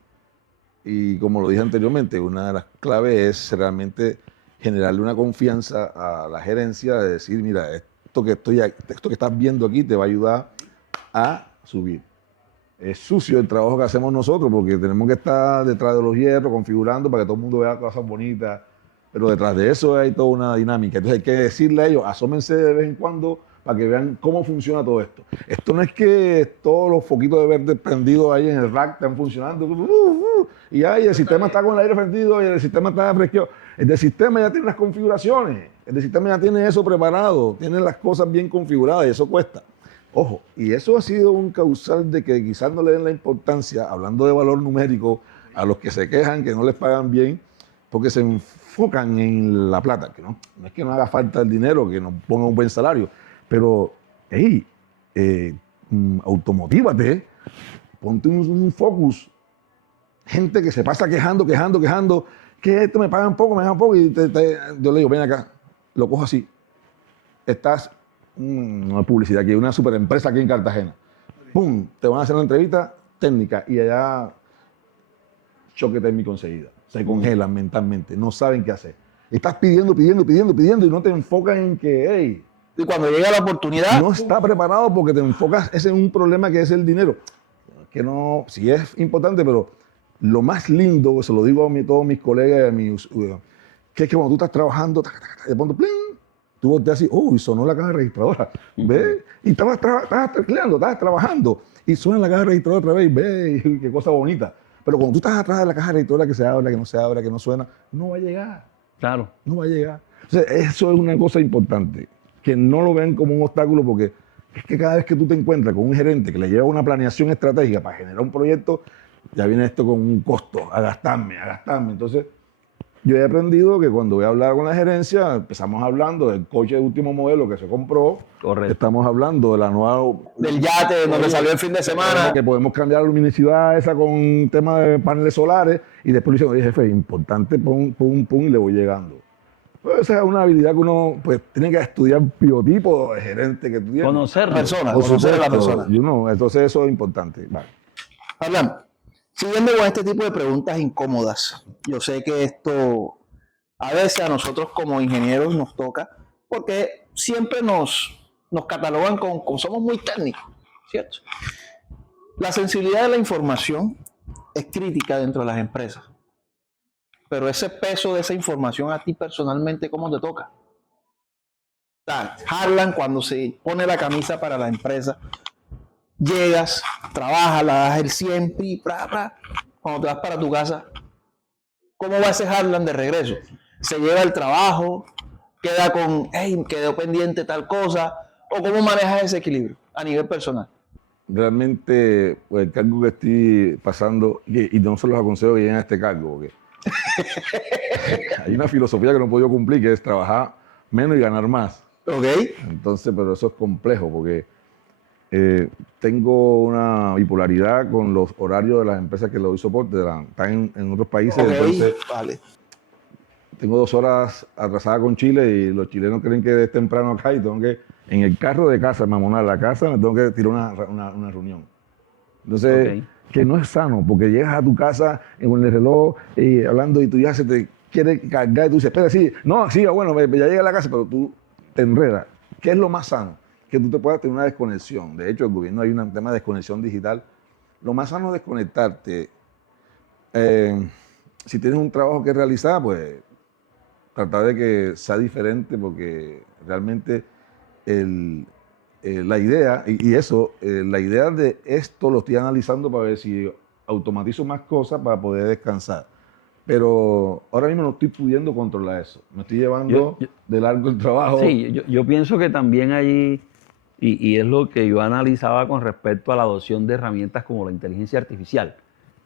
Y como lo dije anteriormente, una de las claves es realmente generarle una confianza a la gerencia de decir, mira, esto que estás viendo aquí te va a ayudar a subir. Es sucio el trabajo que hacemos nosotros porque tenemos que estar detrás de los hierros, configurando para que todo el mundo vea cosas bonitas, pero detrás de eso hay toda una dinámica. Entonces hay que decirle a ellos, asómense de vez en cuando para que vean cómo funciona todo esto. Esto no es que todos los foquitos de verde prendidos ahí en el rack están funcionando, y el sistema está con el aire prendido y el sistema está fresqueado. El del sistema ya tiene las configuraciones, el del sistema ya tiene eso preparado, tiene las cosas bien configuradas y eso cuesta. Ojo, y eso ha sido un causal de que quizás no le den la importancia, hablando de valor numérico, a los que se quejan que no les pagan bien, porque se enfocan en la plata, que no es que no haga falta el dinero, que nos ponga un buen salario, pero, hey, automotívate, ponte un focus. Gente que se pasa quejando, que esto me pagan poco, y yo le digo, ven acá, lo cojo así. Estás una publicidad aquí, una super empresa aquí en Cartagena. ¡Pum! Te van a hacer una entrevista técnica y allá choque térmico enseguida. Se congelan mentalmente, no saben qué hacer. Estás pidiendo y no te enfocas en que, hey, y cuando llega la oportunidad, no está preparado porque te enfocas en un problema que es el dinero. Que no, sí es importante, pero lo más lindo, se lo digo a todos mis colegas y a mis, que es que cuando tú estás trabajando, de pronto, ¡pling! Tú volteas así, y sonó la caja registradora, ¿ves? Y estabas tecleando, estabas trabajando, y suena la caja registradora otra vez, ¿ves? Qué cosa bonita. Pero cuando tú estás atrás de la caja registradora que se abre, que no se abre, que no suena, no va a llegar. Claro. No va a llegar. O sea, eso es una cosa importante, que no lo vean como un obstáculo, porque es que cada vez que tú te encuentras con un gerente que le lleva una planeación estratégica para generar un proyecto, ya viene esto con un costo, a gastarme. Entonces, yo he aprendido que cuando voy a hablar con la gerencia, empezamos hablando del coche de último modelo que se compró. Correcto. Estamos hablando de la nueva... Del yate, donde salió el fin de semana. Que podemos cambiar la luminosidad esa con tema de paneles solares. Y después le dice, oye, jefe, importante, pum, y le voy llegando. Pues esa es una habilidad que uno pues, tiene que estudiar biotipo de gerente que tú tienes. Conocerlo. Persona, Por conocer a la supuesto, persona. Entonces eso es importante. Vale. Harlan, siguiendo con este tipo de preguntas incómodas, yo sé que esto a veces a nosotros como ingenieros nos toca, porque siempre nos catalogan con somos muy técnicos, ¿cierto? La sensibilidad de la información es crítica dentro de las empresas, pero ese peso de esa información a ti personalmente, ¿cómo te toca? O sea, Harlan, cuando se pone la camisa para la empresa, llegas, trabajas, la das el 100, cuando te vas para tu casa, ¿cómo va ese Harlan de regreso? ¿Se lleva el trabajo? ¿Queda con, hey, quedó pendiente tal cosa? ¿O cómo manejas ese equilibrio a nivel personal? Realmente, pues, el cargo que estoy pasando, y no se los aconsejo que lleguen a este cargo, porque hay una filosofía que no he podido cumplir, que es trabajar menos y ganar más. ¿Ok? Entonces, pero eso es complejo, porque tengo una bipolaridad con los horarios de las empresas que le doy soporte, están en otros países, Ok, entonces vale. tengo 2 horas atrasada con Chile y los chilenos creen que es temprano acá y tengo que, en el carro de casa, mamonar la casa, me tengo que tirar una reunión. Entonces, que no es sano, porque llegas a tu casa con el reloj hablando y tú ya se te quiere cargar y tú dices, espera, sí, no, sí, bueno, ya llegué a la casa, pero tú te enredas. ¿Qué es lo más sano? Que tú te puedas tener una desconexión. De hecho, el gobierno hay un tema de desconexión digital. Lo más sano es desconectarte. Si tienes un trabajo que realizar, pues tratar de que sea diferente, porque realmente la idea, la idea de esto lo estoy analizando para ver si automatizo más cosas para poder descansar. Pero ahora mismo no estoy pudiendo controlar eso. Me estoy llevando de largo el trabajo. Sí, yo pienso que también allí, y es lo que yo analizaba con respecto a la adopción de herramientas como la inteligencia artificial,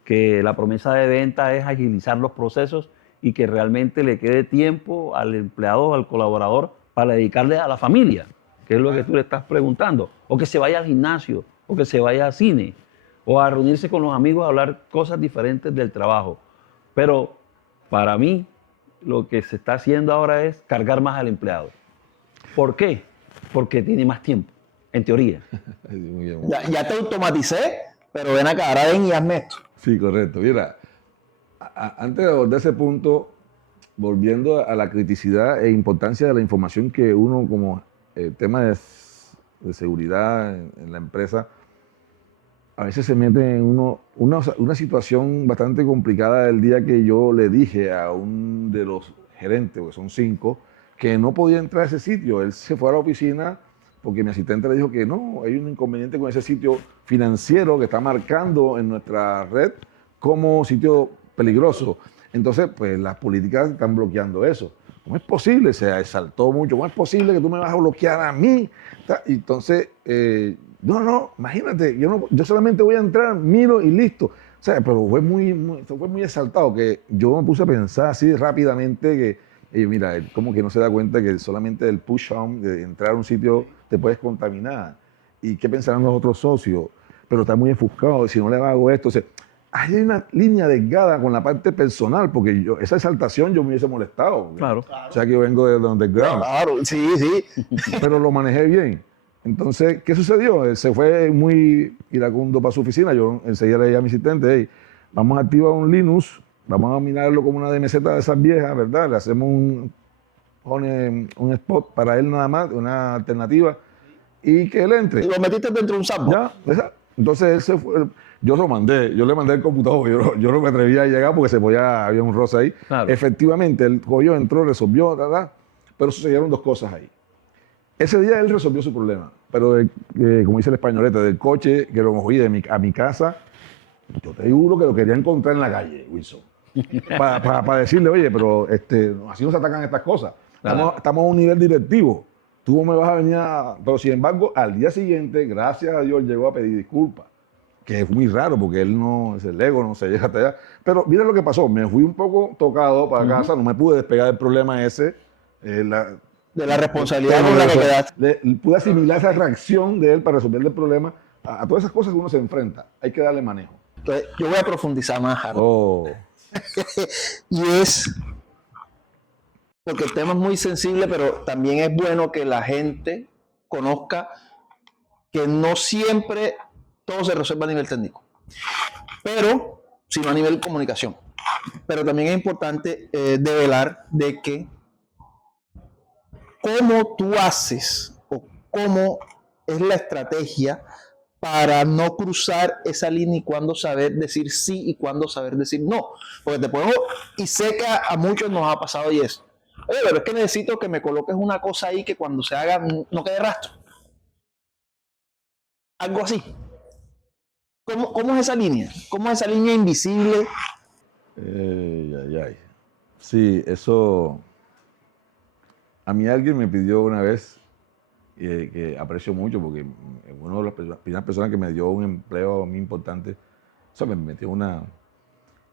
que la promesa de venta es agilizar los procesos y que realmente le quede tiempo al empleado o al colaborador para dedicarle a la familia, que es lo que tú le estás preguntando, o que se vaya al gimnasio, o que se vaya al cine, o a reunirse con los amigos a hablar cosas diferentes del trabajo. Pero para mí, lo que se está haciendo ahora es cargar más al empleado. ¿Por qué? Porque tiene más tiempo, en teoría. Ya te automaticé, pero ven acá, ahora ven y hazme esto. Sí, correcto. Mira, antes de abordar ese punto, volviendo a la criticidad e importancia de la información que uno como tema de seguridad en la empresa, a veces se mete en una situación bastante complicada el día que yo le dije a un de los gerentes, porque son 5, que no podía entrar a ese sitio. Él se fue a la oficina porque mi asistente le dijo que no, hay un inconveniente con ese sitio financiero que está marcando en nuestra red como sitio peligroso. Entonces, pues las políticas están bloqueando eso. ¿Cómo es posible? Se exaltó mucho. ¿Cómo es posible que tú me vas a bloquear a mí? Y entonces, no, imagínate, yo solamente voy a entrar, miro y listo. O sea, pero fue muy exaltado que yo me puse a pensar así rápidamente que, mira, como que no se da cuenta que solamente el push on, de entrar a un sitio, te puedes contaminar. ¿Y qué pensarán los otros socios? Pero está muy enfuscado, si no le hago esto. O sea, hay una línea delgada con la parte personal, porque esa exaltación yo me hubiese molestado. Claro. O sea, que yo vengo de underground. Claro, sí. Pero lo manejé bien. Entonces, ¿qué sucedió? Él se fue muy iracundo para su oficina. Yo enseguida le dije a mi asistente, hey, vamos a activar un Linux, vamos a minarlo como una DMZ de esas viejas, ¿verdad? Le hacemos un spot para él nada más, una alternativa, y que él entre. Y lo metiste dentro de un sandbox. Ya, entonces él se fue. Yo le mandé el computador, yo no me atrevía a llegar porque había un roce ahí. Claro. Efectivamente, él cogió, entró, resolvió, pero sucedieron 2 cosas ahí. Ese día él resolvió su problema, pero como dice el españolete, del coche que lo cogí a mi casa, yo te digo que lo quería encontrar en la calle, Wilson. Para decirle, oye, pero así no se atacan estas cosas. Estamos a un nivel directivo. Tú me vas a venir Pero sin embargo, al día siguiente, gracias a Dios, llegó a pedir disculpas. que es muy raro porque él no, es el ego, no se llega hasta allá. Pero mira lo que pasó, me fui un poco tocado para casa, no me pude despegar del problema ese. De la responsabilidad con la que quedaste. Pude asimilar esa reacción de él para resolver el problema. A todas esas cosas que uno se enfrenta, hay que darle manejo. Entonces, yo voy a profundizar más, Harold. Oh, Y es, porque el tema es muy sensible, pero también es bueno que la gente conozca que no siempre todo se resuelve a nivel técnico, pero sino a nivel comunicación. Pero también es importante develar de que cómo tú haces o cómo es la estrategia para no cruzar esa línea y cuándo saber decir sí y cuándo saber decir no. Porque te puedo, y sé que a muchos nos ha pasado y es, oye, pero es que necesito que me coloques una cosa ahí que cuando se haga no quede rastro. Algo así. ¿Cómo es esa línea? ¿Cómo es esa línea invisible? ay. Sí, eso. A mí alguien me pidió una vez, que aprecio mucho, porque es una de las primeras personas que me dio un empleo muy importante. O sea, me metió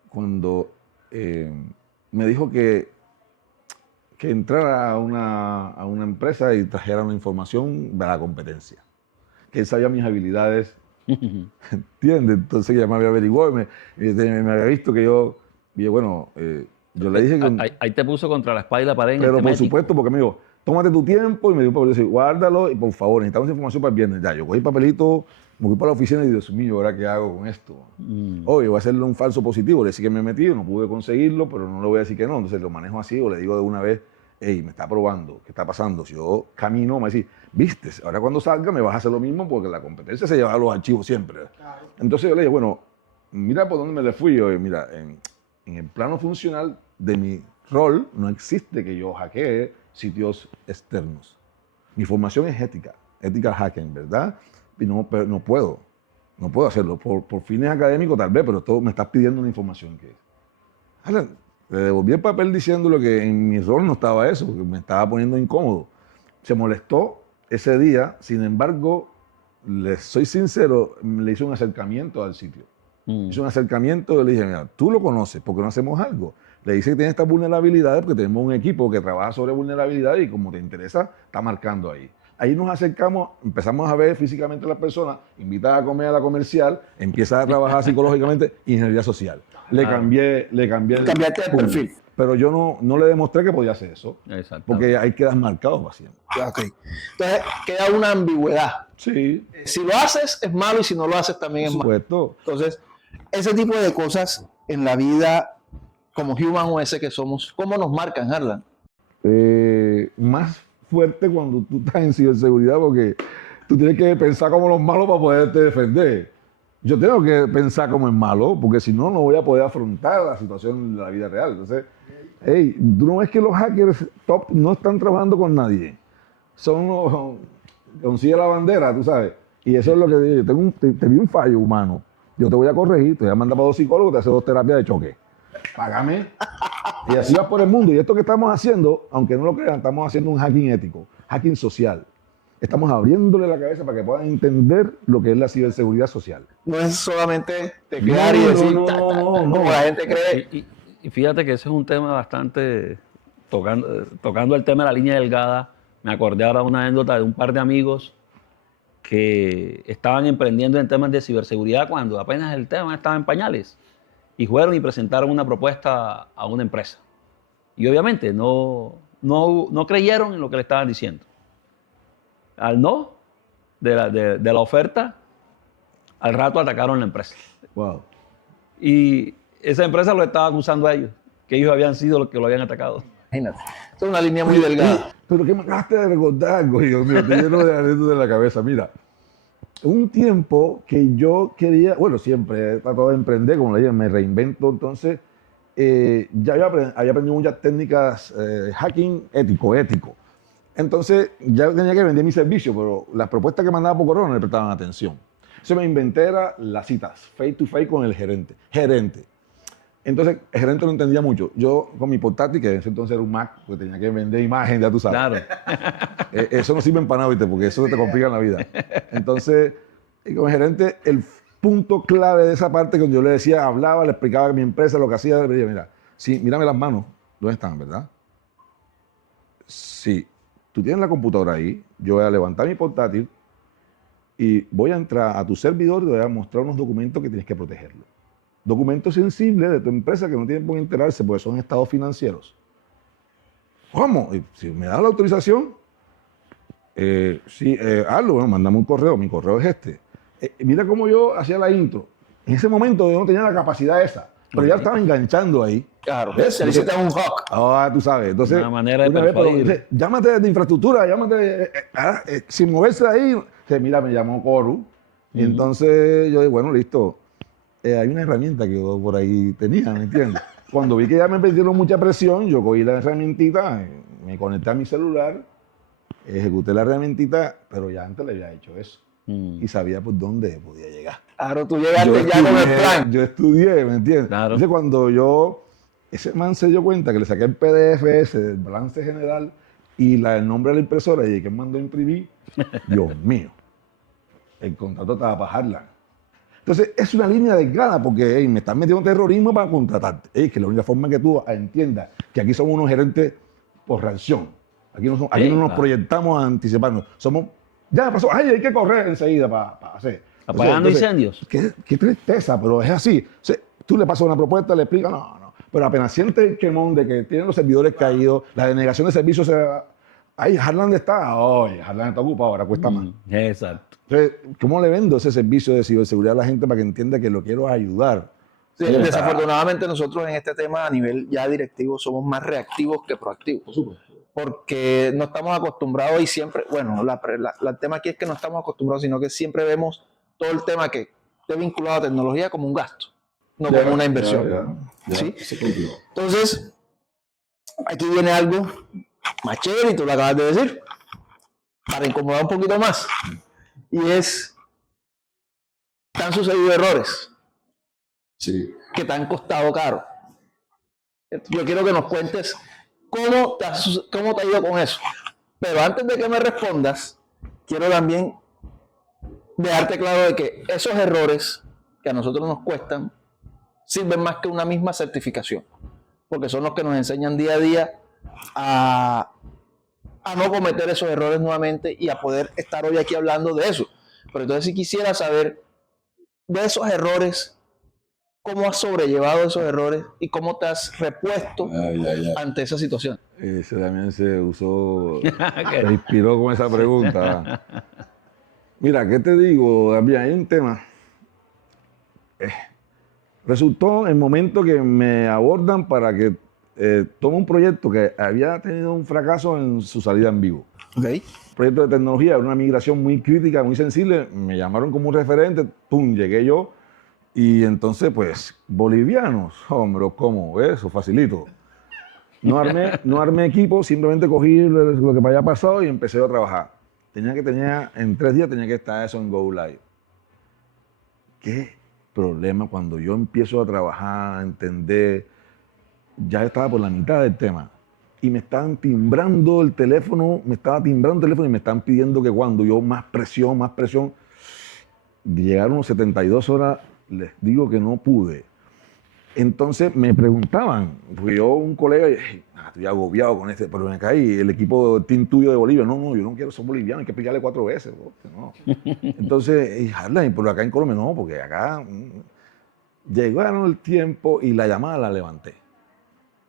cuando me dijo que entrara a una empresa y trajera una información de la competencia. Que él sabía mis habilidades. ¿Entiendes? Entonces ya me había averiguado y me había visto que yo yo le dije que... Ahí te puso contra la espalda y la pared. Pero por supuesto, porque me dijo, tómate tu tiempo, y me dio un papelito, yo decía, guárdalo y por favor, necesitamos información para el viernes. Ya, yo cogí el papelito, me fui para la oficina y Dios mío, ¿ahora qué hago con esto? Oye, voy a hacerle un falso positivo, le decía que me he metido, no pude conseguirlo, pero no le voy a decir que no, entonces lo manejo así o le digo de una vez, hey, me está probando, ¿qué está pasando? Si yo camino, me va a decir, viste, ahora cuando salga me vas a hacer lo mismo porque la competencia se lleva los archivos siempre. Claro. Entonces yo le dije, bueno, mira por dónde me le fui. Yo, mira, en el plano funcional de mi rol no existe que yo hackee sitios externos. Mi formación es ética hacking, ¿verdad? Y pero no puedo hacerlo. Por fines académicos tal vez, pero todo me estás pidiendo una información que es. Ahora, le devolví el papel diciéndole que en mi rol no estaba eso, porque me estaba poniendo incómodo. Se molestó ese día, sin embargo, les soy sincero, le hice un acercamiento al sitio. Hice un acercamiento y le dije, mira, tú lo conoces, ¿por qué no hacemos algo? Le dice que tiene estas vulnerabilidades porque tenemos un equipo que trabaja sobre vulnerabilidades y como te interesa, está marcando ahí. Ahí nos acercamos, empezamos a ver físicamente a las personas, invitada a comer a la comercial, empieza a trabajar psicológicamente, ingeniería social. Le cambié Cambiaste de perfil. Pero yo no le demostré que podía hacer eso. Exacto. Porque ahí quedas marcado para siempre. Okay. Entonces queda una ambigüedad. Sí. Si lo haces es malo y si no lo haces también es malo. Por supuesto. Entonces, ese tipo de cosas en la vida como Human OS que somos, ¿cómo nos marcan, Harlan? Más fuerte cuando tú estás en ciberseguridad porque tú tienes que pensar como los malos para poderte defender. Yo tengo que pensar como el malo porque si no, no voy a poder afrontar la situación de la vida real. Entonces, hey, tú no ves que los hackers top no están trabajando con nadie. Son los... Consigue la bandera, tú sabes. Y eso es lo que digo. Te vi un fallo humano. Yo te voy a corregir, te voy a mandar para 2 psicólogos, te hace 2 terapias de choque. Págame. Y así vas por el mundo. Y esto que estamos haciendo, aunque no lo crean, estamos haciendo un hacking ético, hacking social. Estamos abriéndole la cabeza para que puedan entender lo que es la ciberseguridad social. No es solamente te quedar y decir, no. como la gente cree. Y fíjate que ese es un tema bastante, tocando el tema de la línea delgada, me acordé ahora de una anécdota de un par de amigos que estaban emprendiendo en temas de ciberseguridad cuando apenas el tema estaba en pañales y fueron y presentaron una propuesta a una empresa. Y obviamente no creyeron en lo que le estaban diciendo. Al no de la oferta, al rato atacaron la empresa. Wow. Y esa empresa lo estaba acusando a ellos, que ellos habían sido los que lo habían atacado. Imagínate. Esto es una línea muy delgada. Pero que me acabaste de recordar algo, Dios mío, te lleno de anécdotas de la cabeza. Mira, un tiempo que yo quería, bueno, siempre he tratado de emprender, como le dije, me reinvento, entonces ya había aprendido muchas técnicas hacking ético. Entonces ya tenía que vender mi servicio, pero las propuestas que mandaba por correo no le prestaban atención. Entonces me inventé las citas, face to face con el gerente. Entonces, el gerente no entendía mucho. Yo, con mi portátil, que en ese entonces era un Mac, pues tenía que vender imagen, ya tú sabes. Claro. Eso no sirve para nada, ¿viste? Porque eso te complica la vida. Entonces, y con el gerente, punto clave de esa parte cuando yo le decía, hablaba, le explicaba mi empresa, lo que hacía, le decía, mira, sí, mírame las manos, ¿dónde están, verdad? Sí, tú tienes la computadora ahí, yo voy a levantar mi portátil y voy a entrar a tu servidor y te voy a mostrar unos documentos que tienes que protegerlo. Documentos sensibles de tu empresa que no tienen por qué enterarse porque son estados financieros. ¿Cómo? Y si me da la autorización, sí, hazlo, bueno, mándame un correo, mi correo es este. Mira cómo yo hacía la intro. En ese momento yo no tenía la capacidad esa, pero ya estaba enganchando ahí. Claro, ¿Ves? se le hiciste un hawk. Ah, tú sabes. Entonces, Una manera de una vez, persuadir. entonces, llámate de infraestructura, llámate, sin moverse de ahí. Mira, me llamó Coru. Y entonces yo dije, bueno, listo. Hay una herramienta que yo por ahí tenía, ¿me entiendes? Cuando vi que ya me metieron mucha presión, yo cogí la herramientita, me conecté a mi celular, ejecuté la herramientita, pero ya antes le había hecho eso. Y sabía por dónde podía llegar. Claro, tú llegaste ya con el plan. Yo estudié, ¿me entiendes? Claro. Entonces cuando ese man se dio cuenta que le saqué el PDF ese del balance general y el nombre de la impresora y de quién mandó a imprimir, Dios mío, el contrato estaba para Harlan. Entonces es una línea delgada porque me están metiendo terrorismo para contratarte. Es que la única forma que tú entiendas que aquí somos unos gerentes por reacción. Aquí no, aquí no nos proyectamos a anticiparnos. Somos, ya pasó, ay, hay que correr enseguida para hacer. Apagando incendios. Qué tristeza, pero es así. O sea, tú le pasas una propuesta, le explicas, no. Pero apenas siente el quemón de que tienen los servidores caídos, la denegación de servicios se va. Ay, Harlan está. Oye, Harlan está ocupado, ahora cuesta más. Exacto. Entonces, ¿cómo le vendo ese servicio de ciberseguridad a la gente para que entienda que lo quiero ayudar? Sí, desafortunadamente nosotros en este tema a nivel ya directivo somos más reactivos que proactivos. Porque no estamos acostumbrados y siempre, bueno, el tema aquí es que no estamos acostumbrados, sino que siempre vemos todo el tema que esté vinculado a tecnología como un gasto, no como una inversión. ¿Sí? Entonces, aquí viene algo más chévere y tú lo acabas de decir, para incomodar un poquito más. Y es, ¿te han sucedido errores? Sí. Que te han costado caro. Yo quiero que nos cuentes cómo te ha ido con eso. Pero antes de que me respondas, quiero también dejarte claro de que esos errores que a nosotros nos cuestan sirven más que una misma certificación, porque son los que nos enseñan día a día a no cometer esos errores nuevamente y a poder estar hoy aquí hablando de eso. Pero entonces sí quisiera saber de esos errores, cómo has sobrellevado esos errores y cómo te has repuesto ante esa situación. Ese también se usó, se inspiró con esa pregunta. Mira, ¿qué te digo, Damián? Hay un tema. Resultó el momento que me abordan para que tome un proyecto que había tenido un fracaso en su salida en vivo. Okay. Un proyecto de tecnología, una migración muy crítica, muy sensible. Me llamaron como un referente, pum, llegué yo. Y entonces, pues, bolivianos, hombre, ¿cómo? Eso, facilito. No armé equipo, simplemente cogí lo que me había pasado y empecé a trabajar. En 3 días tenía que estar eso en Go Live. ¿Qué problema cuando yo empiezo a trabajar, a entender? Ya estaba por la mitad del tema. Y me estaban timbrando el teléfono, y me estaban pidiendo que cuando yo más presión. Llegaron unos 72 horas, les digo que no pude. Entonces me preguntaban, porque yo, un colega, estoy agobiado con este, pero me caí, el equipo del team tuyo de Bolivia, no, yo no quiero ser boliviano, hay que explicarle 4 veces. No. Entonces, por acá en Colombia no, porque acá llegaron el tiempo y la llamada la levanté.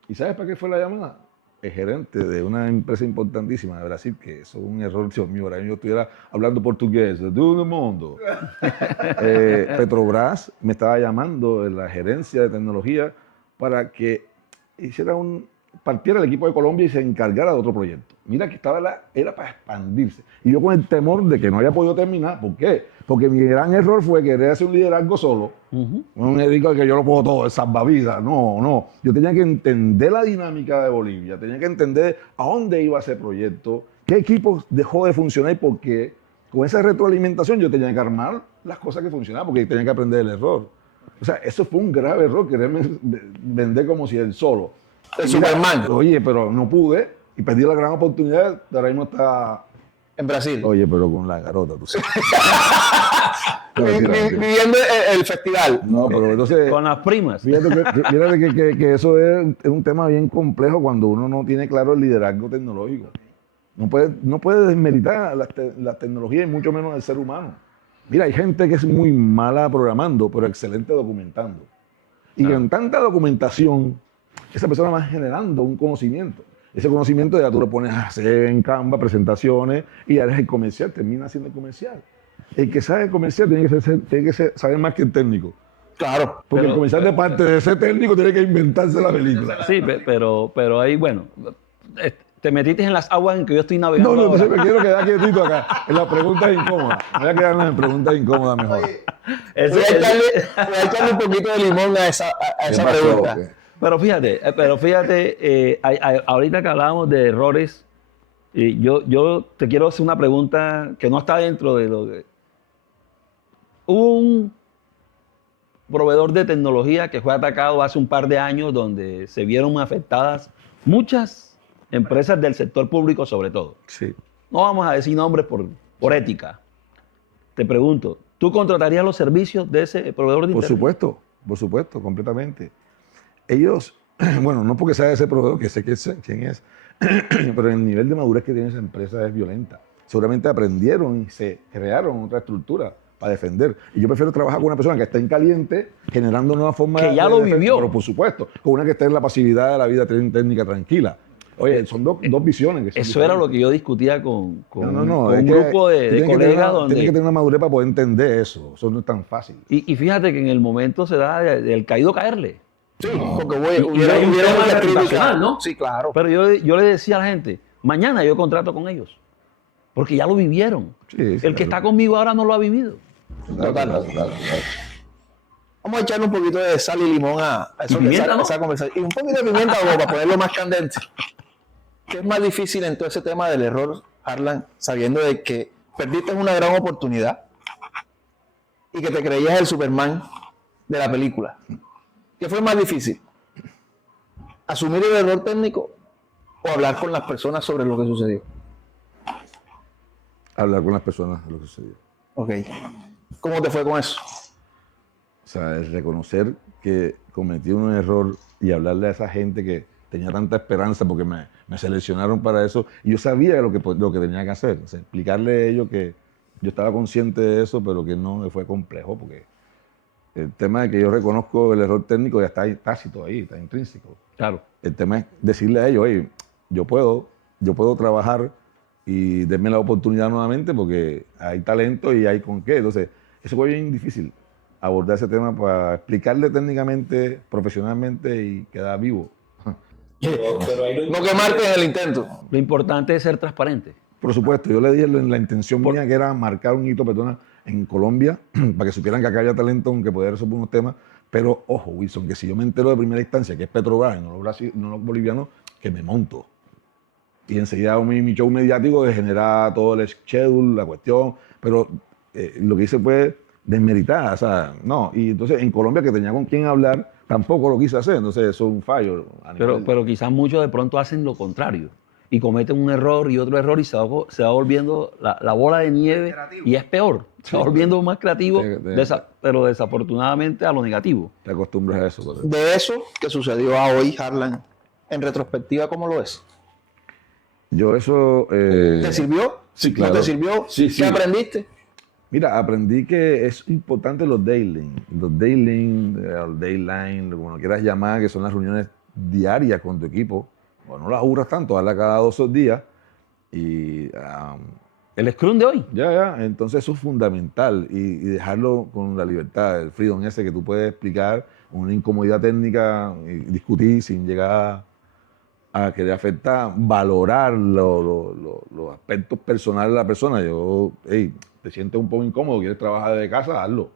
¿Y sabes para qué fue la llamada? El gerente de una empresa importantísima de Brasil, que eso es un error, Dios mío, ahora yo estuviera hablando portugués, de todo el mundo. Petrobras me estaba llamando de la gerencia de tecnología para que partiera el equipo de Colombia y se encargara de otro proyecto. Mira que era para expandirse. Y yo con el temor de que no haya podido terminar. ¿Por qué? Porque mi gran error fue querer hacer un liderazgo solo. Un liderazgo que yo lo puedo todo, el salvavidas. No. Yo tenía que entender la dinámica de Bolivia. Tenía que entender a dónde iba ese proyecto, qué equipo dejó de funcionar y por qué. Con esa retroalimentación yo tenía que armar las cosas que funcionaban porque tenía que aprender el error. O sea, eso fue un grave error, quererme vender como si él solo. El Superman. Oye, pero no pude y perdí la gran oportunidad. De ahora mismo está En Brasil. Oye, pero con la garota, tú sabes. Viviendo el festival. No, pero entonces... Con las primas. Fíjate que eso es un tema bien complejo cuando uno no tiene claro el liderazgo tecnológico. No puede desmeritar la tecnología y mucho menos el ser humano. Mira, hay gente que es muy mala programando, pero excelente documentando. Y con tanta documentación, esa persona va generando un conocimiento. Ese conocimiento ya tú lo pones a hacer en Canva, presentaciones, y ya eres el comercial, termina siendo el comercial. El que sabe comercial tiene que saber más que el técnico. Claro. Porque el comercial de parte de ese técnico tiene que inventarse la película. Sí, pero ahí, bueno, te metiste en las aguas en que yo estoy navegando. No, entonces ahora. me quiero quedar quietito acá, en las preguntas incómodas. Me voy a quedar en las preguntas incómodas mejor. Voy a echarle un poquito de limón a esa ¿Qué pasó? pregunta. ¿Qué? Pero fíjate, ahorita que hablábamos de errores, yo te quiero hacer una pregunta que no está dentro de lo que... Hubo un proveedor de tecnología que fue atacado hace un par de años donde se vieron afectadas muchas empresas del sector público sobre todo. Sí. No vamos a decir nombres por ética. Te pregunto, ¿tú contratarías los servicios de ese proveedor de internet? Por supuesto, completamente. Ellos, bueno, no porque sea de ese proveedor, que sé quién es, pero el nivel de madurez que tiene esa empresa es violenta. Seguramente aprendieron y se crearon otra estructura para defender. Y yo prefiero trabajar con una persona que está en caliente, generando nuevas formas Que ya de lo defensa, vivió. pero por supuesto, con una que está en la pasividad de la vida técnica tranquila. Oye, son dos visiones. Que son Eso era lo diferentes. que yo discutía con No, un es que grupo de tienes que colegas tener donde... Tienes que tener una madurez para poder entender eso. Eso no es tan fácil. Y fíjate que en el momento se da del caído caerle. Sí, porque hubiera un tema mucha reputacional, crítica. ¿no? Sí, claro. Pero yo le decía a la gente, mañana yo contrato con ellos. Porque ya lo vivieron. Sí, El claro. que está conmigo ahora no lo ha vivido. Claro. Vamos a echarle un poquito de sal y limón a pimienta, ¿no? esa conversación. Y un poquito de pimienta como para ponerlo más candente. ¿Qué es más difícil en todo ese tema del error, Harlan, sabiendo de que perdiste una gran oportunidad y que te creías el Superman de la película? ¿Qué fue más difícil? ¿Asumir el error técnico o hablar con las personas sobre lo que sucedió? Hablar con las personas de lo que sucedió. Ok. ¿Cómo te fue con eso? O sea, el reconocer que cometí un error y hablarle a esa gente que tenía tanta esperanza porque me seleccionaron para eso. Y yo sabía lo que tenía que hacer. O sea, explicarle a ellos que yo estaba consciente de eso, pero que no fue complejo porque el tema de que yo reconozco el error técnico ya está tácito ahí, está intrínseco. Claro. El tema es decirle a ellos, oye, yo puedo trabajar y denme la oportunidad nuevamente porque hay talento y hay con qué. Entonces, eso fue bien difícil, abordar ese tema para explicarle técnicamente, profesionalmente y quedar vivo. No quemarte en el intento. Lo importante es ser transparente. Por supuesto, yo le dije la intención mía que era marcar un hito, perdona, en Colombia, para que supieran que acá había talento, aunque poder resolver unos temas. Pero, ojo, Wilson, que si yo me entero de primera instancia que es Petrobras y no los bolivianos, que me monto. Y enseguida mi show mediático de generar todo el schedule, la cuestión. Pero lo que hice fue desmeritar, o sea, no. Y entonces en Colombia, que tenía con quién hablar, tampoco lo quise hacer. Entonces eso es un fallo. Pero quizás muchos de pronto hacen lo contrario y cometen un error y otro error y se va volviendo la bola de nieve Creativo. y es peor. Se va volviendo más creativo, Te- pero desafortunadamente a lo negativo. Te acostumbras a eso. Pero... De eso que sucedió a hoy, Harlan, en retrospectiva, ¿cómo lo es? Yo eso... ¿Te sirvió? Sí, claro. ¿No te sirvió? Sí, ¿Qué sí. aprendiste? Mira, aprendí que es importante los dayline, el dayline, como lo quieras llamar, que son las reuniones diarias con tu equipo. Bueno, no las aburras tanto, hazlas cada 2 días. Y El Scrum de hoy. ya, entonces eso es fundamental y dejarlo con la libertad, el freedom ese que tú puedes explicar, una incomodidad técnica y discutir sin llegar a querer afectar, valorar los aspectos personales de la persona. Hey, te sientes un poco incómodo, quieres trabajar desde casa, hazlo.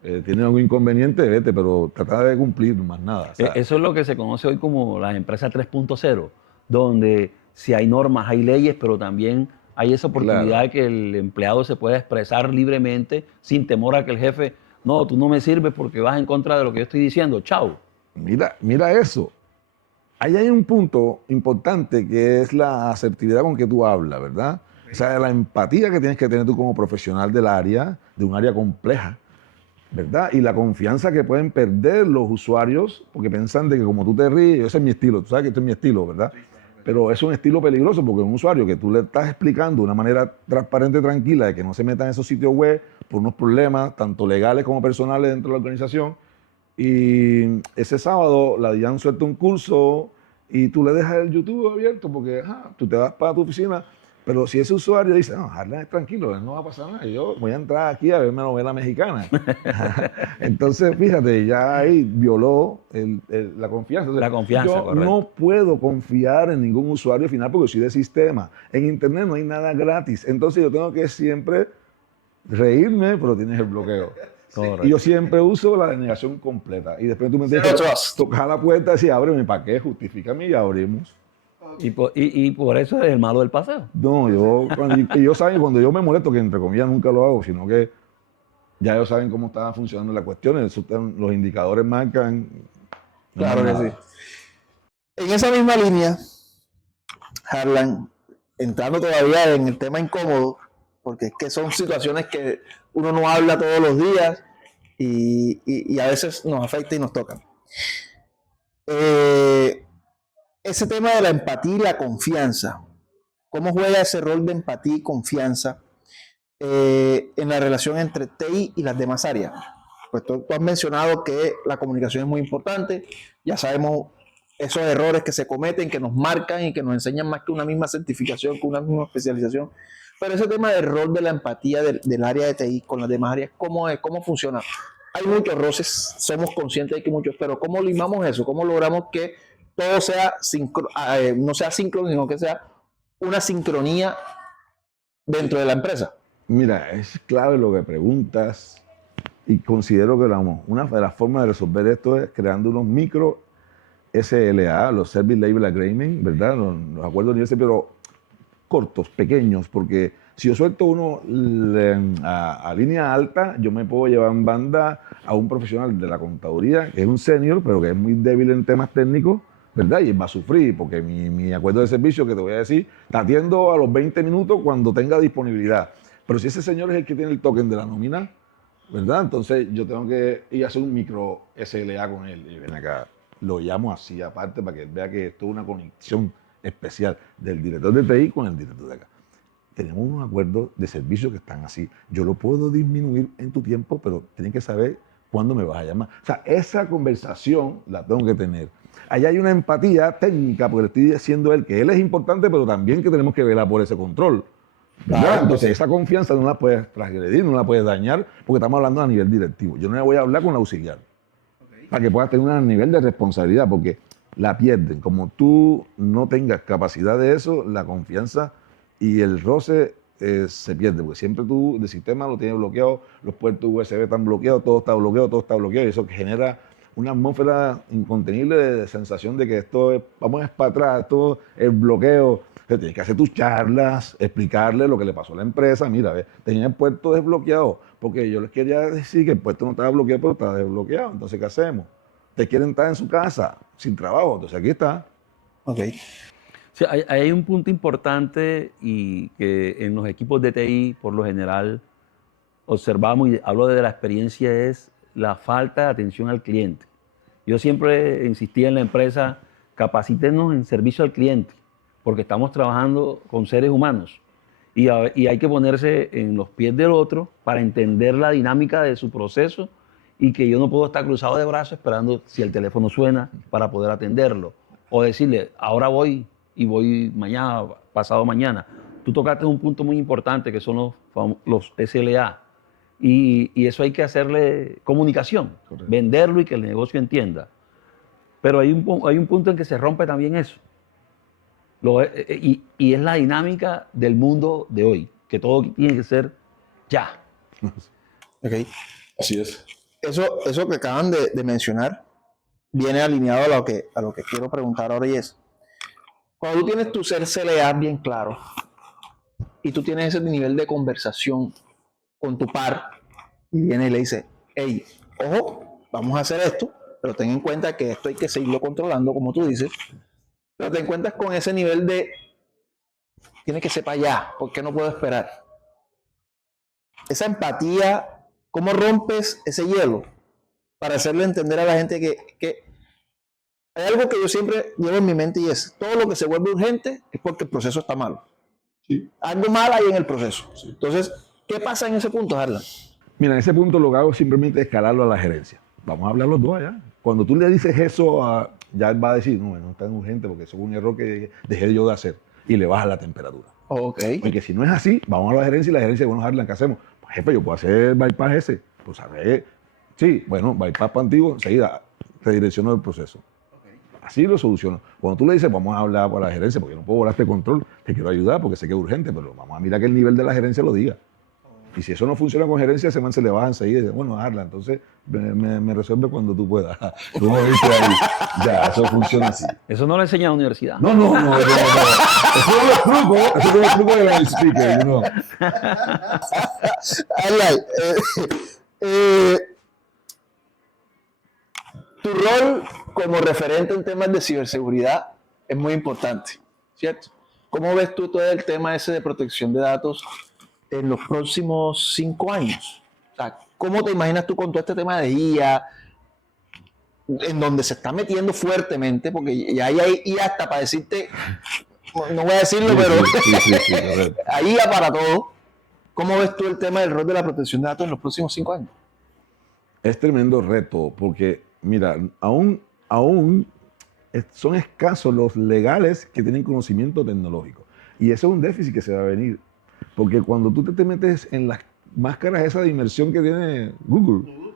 Tienes algún inconveniente, vete, pero trata de cumplir más nada. O sea, Eso es lo que se conoce hoy como las empresas 3.0, donde si hay normas, hay leyes, pero también hay esa oportunidad Claro. de que el empleado se pueda expresar libremente sin temor a que el jefe, no, tú no me sirves porque vas en contra de lo que yo estoy diciendo, chao. mira eso. Ahí hay un punto importante que es la asertividad con que tú hablas, ¿verdad? O sea, la empatía que tienes que tener tú como profesional del área, de un área compleja, ¿verdad? Y la confianza que pueden perder los usuarios porque piensan de que como tú te ríes, ese es mi estilo, tú sabes que este es mi estilo, ¿verdad? Pero es un estilo peligroso porque un usuario que tú le estás explicando de una manera transparente y tranquila de que no se meta en esos sitios web por unos problemas, tanto legales como personales dentro de la organización, y ese sábado la DIAN suelta un curso y tú le dejas el YouTube abierto porque tú te vas para tu oficina. Pero si ese usuario dice, no, Harlan es tranquilo, él no va a pasar nada, yo voy a entrar aquí a ver una novela mexicana. Entonces, fíjate, ya ahí violó la confianza. Entonces, La confianza, yo correcto. no puedo confiar en ningún usuario final porque soy de sistema. En Internet no hay nada gratis. Entonces yo tengo que siempre reírme, pero tienes el bloqueo. Correcto. Y yo siempre uso la denegación completa. Y después tú me Zero tienes que trust. tocar la puerta y decir, ábreme, ¿para qué? Justifícame y abrimos. Y por eso es el malo del paseo. No, ellos saben cuando yo me molesto, que entre comillas nunca lo hago, sino que ya ellos saben cómo están funcionando las cuestiones, los indicadores marcan. Claro que sí. En esa misma línea, Harlan, entrando todavía en el tema incómodo, porque es que son situaciones que uno no habla todos los días y a veces nos afecta y nos tocan. Ese tema de la empatía y la confianza, ¿cómo juega ese rol de empatía y confianza en la relación entre TI y las demás áreas? Pues tú has mencionado que la comunicación es muy importante, ya sabemos esos errores que se cometen, que nos marcan y que nos enseñan más que una misma certificación, que una misma especialización. Pero ese tema del rol de la empatía del área de TI con las demás áreas, ¿cómo es? ¿Cómo funciona? Hay muchos roces, somos conscientes de que muchos, pero ¿cómo limamos eso? ¿Cómo logramos que todo sea no sea síncrono, sino que sea una sincronía dentro de la empresa? Mira, es clave lo que preguntas y considero que una de las formas de resolver esto es creando unos micro SLA, los Service Level Agreement, ¿verdad? Los acuerdos de nivel, pero cortos, pequeños, porque si yo suelto uno a línea alta, yo me puedo llevar en banda a un profesional de la contaduría, que es un senior, pero que es muy débil en temas técnicos, ¿verdad? Y él va a sufrir, porque mi acuerdo de servicio, que te voy a decir, te atiendo a los 20 minutos cuando tenga disponibilidad. Pero si ese señor es el que tiene el token de la nómina, ¿verdad? Entonces yo tengo que ir a hacer un micro SLA con él. Y ven acá, lo llamo así aparte para que él vea que esto es una conexión especial del director de TI con el director de acá. Tenemos unos acuerdos de servicio que están así. Yo lo puedo disminuir en tu tiempo, pero tienes que saber cuándo me vas a llamar. O sea, esa conversación la tengo que tener. Allá hay una empatía técnica, porque le estoy diciendo a él que él es importante, pero también que tenemos que velar por ese control. ¿Verdad? Claro, Entonces, esa confianza no la puedes transgredir, no la puedes dañar, porque estamos hablando a nivel directivo. Yo no le voy a hablar con la auxiliar, para que puedas tener un nivel de responsabilidad, porque la pierden. Como tú no tengas capacidad de eso, la confianza y el roce se pierde, porque siempre tú de sistema lo tienes bloqueado, los puertos USB están bloqueados, todo está bloqueado, y eso que genera una atmósfera incontenible de sensación de que esto es, vamos para atrás, esto es bloqueo. Entonces, tienes que hacer tus charlas, explicarle lo que le pasó a la empresa. Mira, tenía el puerto desbloqueado, porque yo les quería decir que el puerto no estaba bloqueado, pero estaba desbloqueado. Entonces, ¿qué hacemos? Te quieren estar en su casa sin trabajo, entonces aquí está. Ok. Sí, hay un punto importante y que en los equipos de TI, por lo general, observamos, y hablo de la experiencia, es la falta de atención al cliente. Yo siempre insistí en la empresa, capacítenos en servicio al cliente, porque estamos trabajando con seres humanos y hay que ponerse en los pies del otro para entender la dinámica de su proceso y que yo no puedo estar cruzado de brazos esperando si el teléfono suena para poder atenderlo o decirle, ahora voy y voy mañana, pasado mañana. Tú tocaste un punto muy importante que son los SLA y eso hay que hacerle comunicación, Correcto. venderlo y que el negocio entienda. Pero hay un punto en que se rompe también eso. Y es la dinámica del mundo de hoy, que todo tiene que ser ya. Ok. Así es. Eso que acaban de mencionar viene alineado a lo que quiero preguntar ahora, y es, cuando tú tienes tu CLA bien claro y tú tienes ese nivel de conversación con tu par y viene y le dice, hey, ojo, vamos a hacer esto, pero ten en cuenta que esto hay que seguirlo controlando, como tú dices, pero te encuentras con ese nivel de tiene que ser para allá, porque no puedo esperar. Esa empatía, ¿cómo rompes ese hielo para hacerle entender a la gente que hay algo que yo siempre llevo en mi mente y es, todo lo que se vuelve urgente es porque el proceso está malo. Sí. Algo mal hay en el proceso. Entonces, ¿qué pasa en ese punto, Harlan? Mira, en ese punto lo que hago es simplemente escalarlo a la gerencia. Vamos a hablar los dos allá. Cuando tú le dices eso, ya él va a decir, no es tan urgente porque eso es un error que dejé yo de hacer. Y le baja la temperatura. Ok. Porque si no es así, vamos a la gerencia y la gerencia, bueno, Harlan, ¿qué hacemos? Pues, jefe, yo puedo hacer bypass ese. Pues a ver, sí, bueno, bypass para antiguo, enseguida redirecciono el proceso. Así lo soluciono. Cuando tú le dices, vamos a hablar para la gerencia, porque yo no puedo volar este control, te quiero ayudar porque sé que es urgente, pero vamos a mirar que el nivel de la gerencia lo diga. Y si eso no funciona con gerencia, ese man se le baja enseguida y dice, bueno, Harlan, entonces me resuelve cuando tú puedas. Tú me viste ahí. Ya, eso funciona así. Eso no lo enseña en la universidad. No. Eso son los trucos, esos son los trucos del speaker, ¿no? Harlan, tu rol como referente en temas de ciberseguridad es muy importante, ¿cierto? ¿Cómo ves tú todo el tema ese de protección de datos en los próximos 5 años? O sea, ¿cómo te imaginas tú con todo este tema de IA, en donde se está metiendo fuertemente? Porque ya hay IA hasta para decirte, no voy a decirlo, pero Sí, correcto. hay IA para todo. ¿Cómo ves tú el tema del rol de la protección de datos en los próximos 5 años? Es tremendo reto porque, mira, aún son escasos los legales que tienen conocimiento tecnológico. Y eso es un déficit que se va a venir. Porque cuando tú te metes en las máscaras esa de inmersión que tiene Google,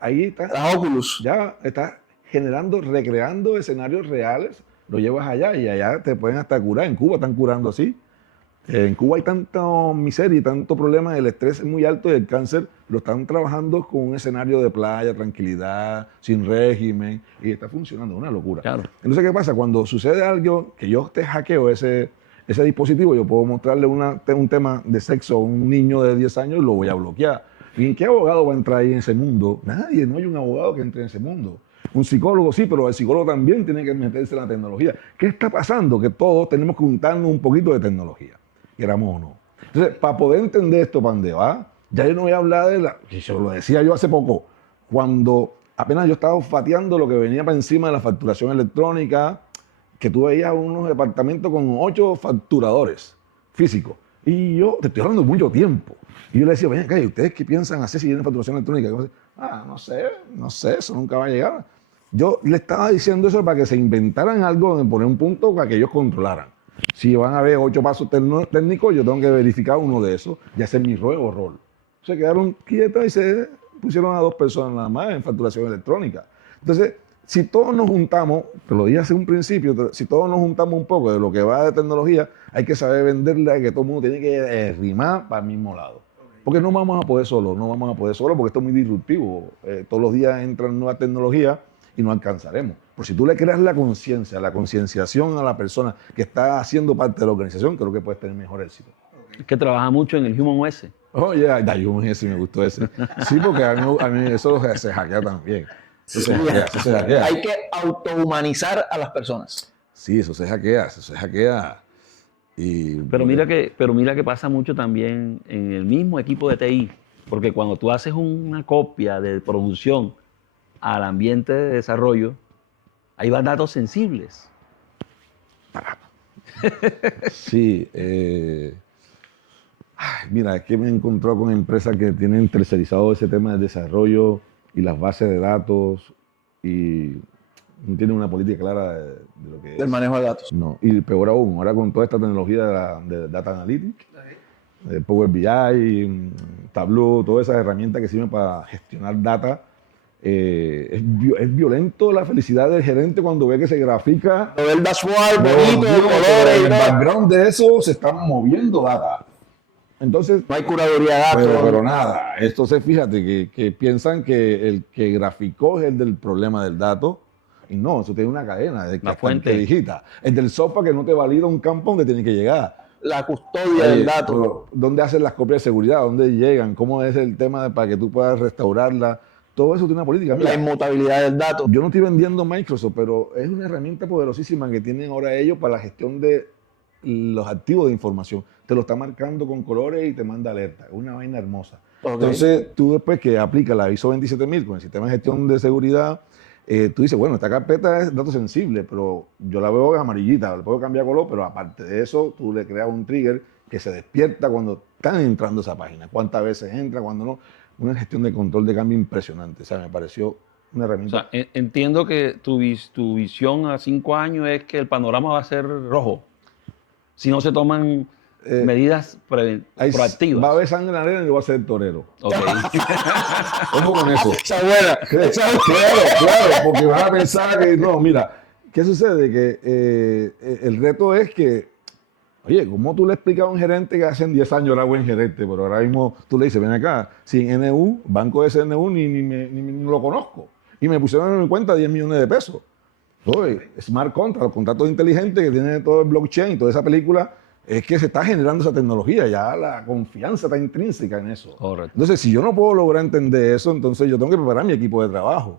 ahí está, Las Oculus. ya estás generando, recreando escenarios reales, lo llevas allá y allá te pueden hasta curar. En Cuba están curando así. En Cuba hay tanta miseria y tanto problema, el estrés es muy alto y el cáncer lo están trabajando con un escenario de playa, tranquilidad, sin régimen, y está funcionando, una locura. Claro. Entonces, ¿qué pasa? Cuando sucede algo que yo te hackeo ese dispositivo, yo puedo mostrarle un tema de sexo a un niño de 10 años y lo voy a bloquear. ¿Y qué abogado va a entrar ahí en ese mundo? Nadie, no hay un abogado que entre en ese mundo. Un psicólogo sí, pero el psicólogo también tiene que meterse en la tecnología. ¿Qué está pasando? Que todos tenemos que juntarnos un poquito de tecnología, queramos o no. Entonces, para poder entender esto, ¿para dónde va? Ya yo no voy a hablar de que yo lo decía yo hace poco, cuando apenas yo estaba fateando lo que venía para encima de la facturación electrónica, que tú veías unos departamentos con 8 facturadores físicos. Y yo te estoy hablando de mucho tiempo. Y yo le decía, venga, ¿y ustedes qué piensan hacer si viene facturación electrónica? No sé, eso nunca va a llegar. Yo le estaba diciendo eso para que se inventaran algo, de poner un punto para que ellos controlaran. Si van a haber 8 pasos técnicos, yo tengo que verificar uno de esos y hacer mi nuevo rol. Se quedaron quietas y se pusieron a 2 personas nada más en facturación electrónica. Entonces, si todos nos juntamos, te lo dije hace un principio, si todos nos juntamos un poco de lo que va de tecnología, hay que saber venderle a que todo el mundo tiene que rimar para el mismo lado. Porque no vamos a poder solo, porque esto es muy disruptivo. Todos los días entran nuevas tecnologías y no alcanzaremos. Pero si tú le creas la conciencia, la concienciación a la persona que está haciendo parte de la organización, creo que puedes tener mejor éxito. Es que trabaja mucho en el Human OS. Oh, ya, Human ese me gustó ese. Sí, porque a mí eso se hackea también. Eso se hackea. Hay que autohumanizar a las personas. Sí, eso se hackea. Pero mira que pasa mucho también en el mismo equipo de TI, porque cuando tú haces una copia de producción al ambiente de desarrollo, ahí van datos sensibles. Sí. Mira, es que me he encontrado con empresas que tienen tercerizado ese tema de desarrollo y las bases de datos y no tienen una política clara de lo que es. Del manejo de datos. No, y peor aún, ahora con toda esta tecnología de Data Analytics, de Power BI, Tableau, todas esas herramientas que sirven para gestionar data, es violento la felicidad del gerente cuando ve que se grafica. Lo del dashboard, bonito, Dios, colores en y el todo. background de eso se están moviendo data. Entonces, No hay curaduría de datos. pero nada, entonces fíjate que piensan que el que graficó es el del problema del dato, y no, eso tiene una cadena, de que La hasta fuente. el que digita. El del software que no te valida un campo donde tiene que llegar. La custodia del dato. Pero, ¿dónde hacen las copias de seguridad? ¿Dónde llegan? ¿Cómo es el tema para que tú puedas restaurarla? Todo eso tiene una política. Mira, La inmutabilidad del dato. yo no estoy vendiendo Microsoft, pero es una herramienta poderosísima que tienen ahora ellos para la gestión de los activos de información. Te lo está marcando con colores y te manda alerta. Es una vaina hermosa. Ok. Entonces, tú después que aplicas la ISO 27000 con el sistema de gestión de seguridad, tú dices, bueno, esta carpeta es datos sensibles, pero yo la veo amarillita, le puedo cambiar color, pero aparte de eso, tú le creas un trigger que se despierta cuando están entrando a esa página. Cuántas veces entra, cuándo no. Una gestión de control de cambio impresionante. O sea, me pareció una O herramienta. sea, entiendo que tu visión a 5 años es que el panorama va a ser rojo si no se toman medidas proactivas. Va a haber sangre en la arena y yo voy a ser el torero. Ok. Ojo con eso. Esa buena. Claro, porque vas a pensar que, no, mira, ¿qué sucede? Que el reto es que, oye, ¿cómo tú le explicas a un gerente que hace 10 años era buen gerente, pero ahora mismo tú le dices, ven acá, sin NU, banco de SNU, ni lo conozco. Y me pusieron en mi cuenta 10 millones de pesos. Oye, Smart Contract, los contratos inteligentes que tiene todo el blockchain y toda esa película, es que se está generando esa tecnología, ya la confianza está intrínseca en eso. Correcto. Entonces, si yo no puedo lograr entender eso, entonces yo tengo que preparar mi equipo de trabajo.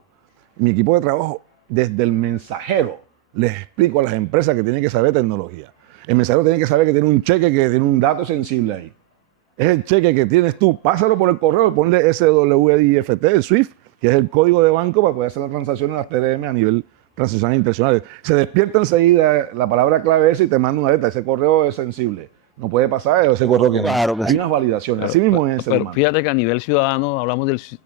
Mi equipo de trabajo, desde el mensajero, les explico a las empresas que tienen que saber tecnología. El mensajero tiene que saber que tiene un cheque que tiene un dato sensible ahí. Es el cheque que tienes tú, pásalo por el correo y ponle SWIFT, el SWIFT, que es el código de banco para poder hacer las transacciones en las TRM a nivel transaccionales internacionales. Se despierta enseguida la palabra clave esa y te manda una alerta. Ese correo es sensible. No puede pasar ese correo que Claro no. que Hay sí. unas validaciones. Así mismo es. Pero fíjate que a nivel ciudadano hablamos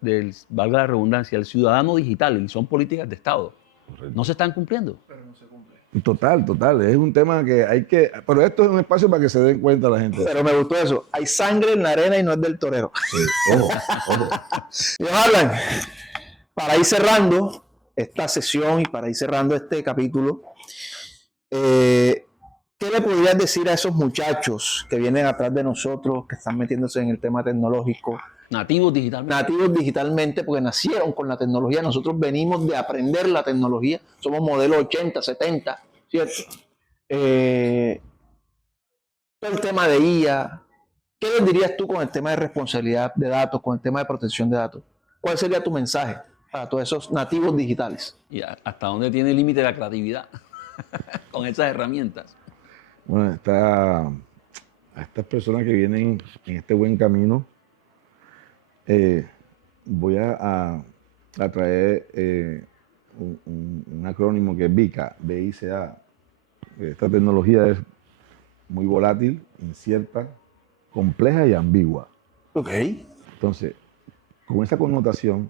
valga la redundancia, el ciudadano digital, y son políticas de Estado. Correcto. No se están cumpliendo. Pero no se cumple. Total. Es un tema que hay que... Pero esto es un espacio para que se den cuenta la gente. Pero me gustó eso. Hay sangre en la arena y no es del torero. Sí, ojo. Y Harlan, para ir cerrando esta sesión y para ir cerrando este capítulo, ¿qué le podrías decir a esos muchachos que vienen atrás de nosotros, que están metiéndose en el tema tecnológico, Nativos digitalmente. nativos digitalmente, porque nacieron con la tecnología? Nosotros venimos de aprender la tecnología, somos modelo 80, 70, ¿cierto? Todo el tema de IA, ¿qué les dirías tú con el tema de responsabilidad de datos, con el tema de protección de datos? ¿Cuál sería tu mensaje para todos esos nativos digitales? ¿Y hasta dónde tiene límite la creatividad con esas herramientas? Bueno, a estas personas que vienen en este buen camino, voy a traer un acrónimo que es BICA, BICA. Esta tecnología es muy volátil, incierta, compleja y ambigua. Ok. Entonces, con esa connotación,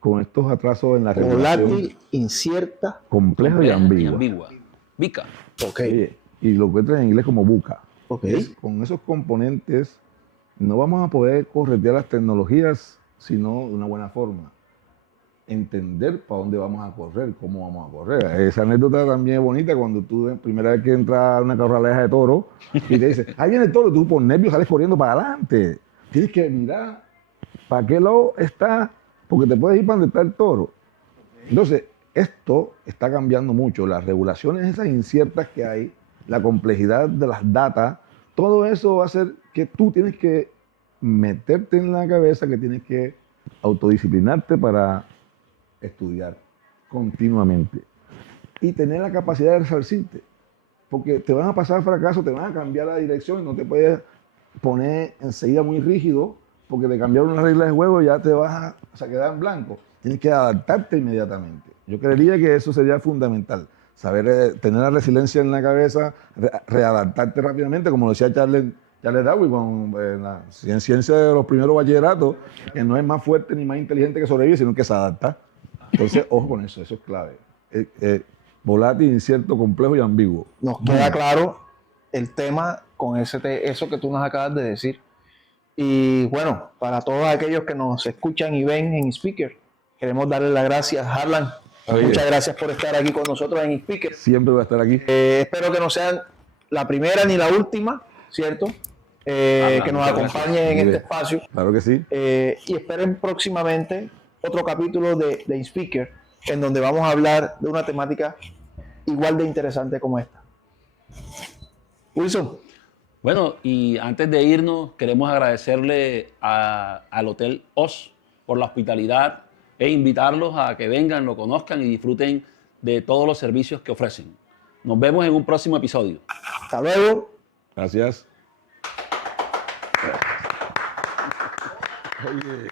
con estos atrasos en la regulación, Volátil, incierta. compleja y ambigua. Vica. Ok. Oye, y lo encuentras en inglés como buca. Ok. Con esos componentes no vamos a poder corretear las tecnologías, sino de una buena forma. Entender para dónde vamos a correr, cómo vamos a correr. Esa anécdota también es bonita cuando tú, primera vez que entras a una carraleja de toro y te dice, ahí viene el toro, tú por nervios sales corriendo para adelante. Tienes que mirar para qué lado está, porque te puedes ir para donde está el toro. Entonces, esto está cambiando mucho. Las regulaciones esas inciertas que hay, la complejidad de las datas, todo eso va a hacer que tú tienes que meterte en la cabeza, que tienes que autodisciplinarte para estudiar continuamente y tener la capacidad de resarcirte, porque te van a pasar fracasos, te van a cambiar la dirección y no te puedes poner enseguida muy rígido porque te cambiaron las reglas de juego y ya te vas a quedar en blanco. Tienes que adaptarte inmediatamente. Yo creería que eso sería fundamental, saber tener la resiliencia en la cabeza, readaptarte rápidamente, como lo decía Charles Darwin con la ciencia de los primeros bachilleratos, que no es más fuerte ni más inteligente que sobrevive, sino que se adapta. Entonces, ojo con eso es clave. Volátil, incierto, complejo y ambiguo. Nos queda claro el tema con eso que tú nos acabas de decir. Y bueno, para todos aquellos que nos escuchan y ven en Speaker, queremos darle las gracias, Harlan. Oye. Muchas gracias por estar aquí con nosotros en Speaker. Siempre voy a estar aquí. Espero que no sean la primera ni la última, ¿cierto? Que nos muchas acompañen en Mire. este espacio. Claro que sí. Y esperen próximamente otro capítulo de InSpeaker, en donde vamos a hablar de una temática igual de interesante como esta. Wilson. Bueno, y antes de irnos, queremos agradecerle al Hotel Oz por la hospitalidad e invitarlos a que vengan, lo conozcan y disfruten de todos los servicios que ofrecen. Nos vemos en un próximo episodio. Hasta luego. Gracias. Oye.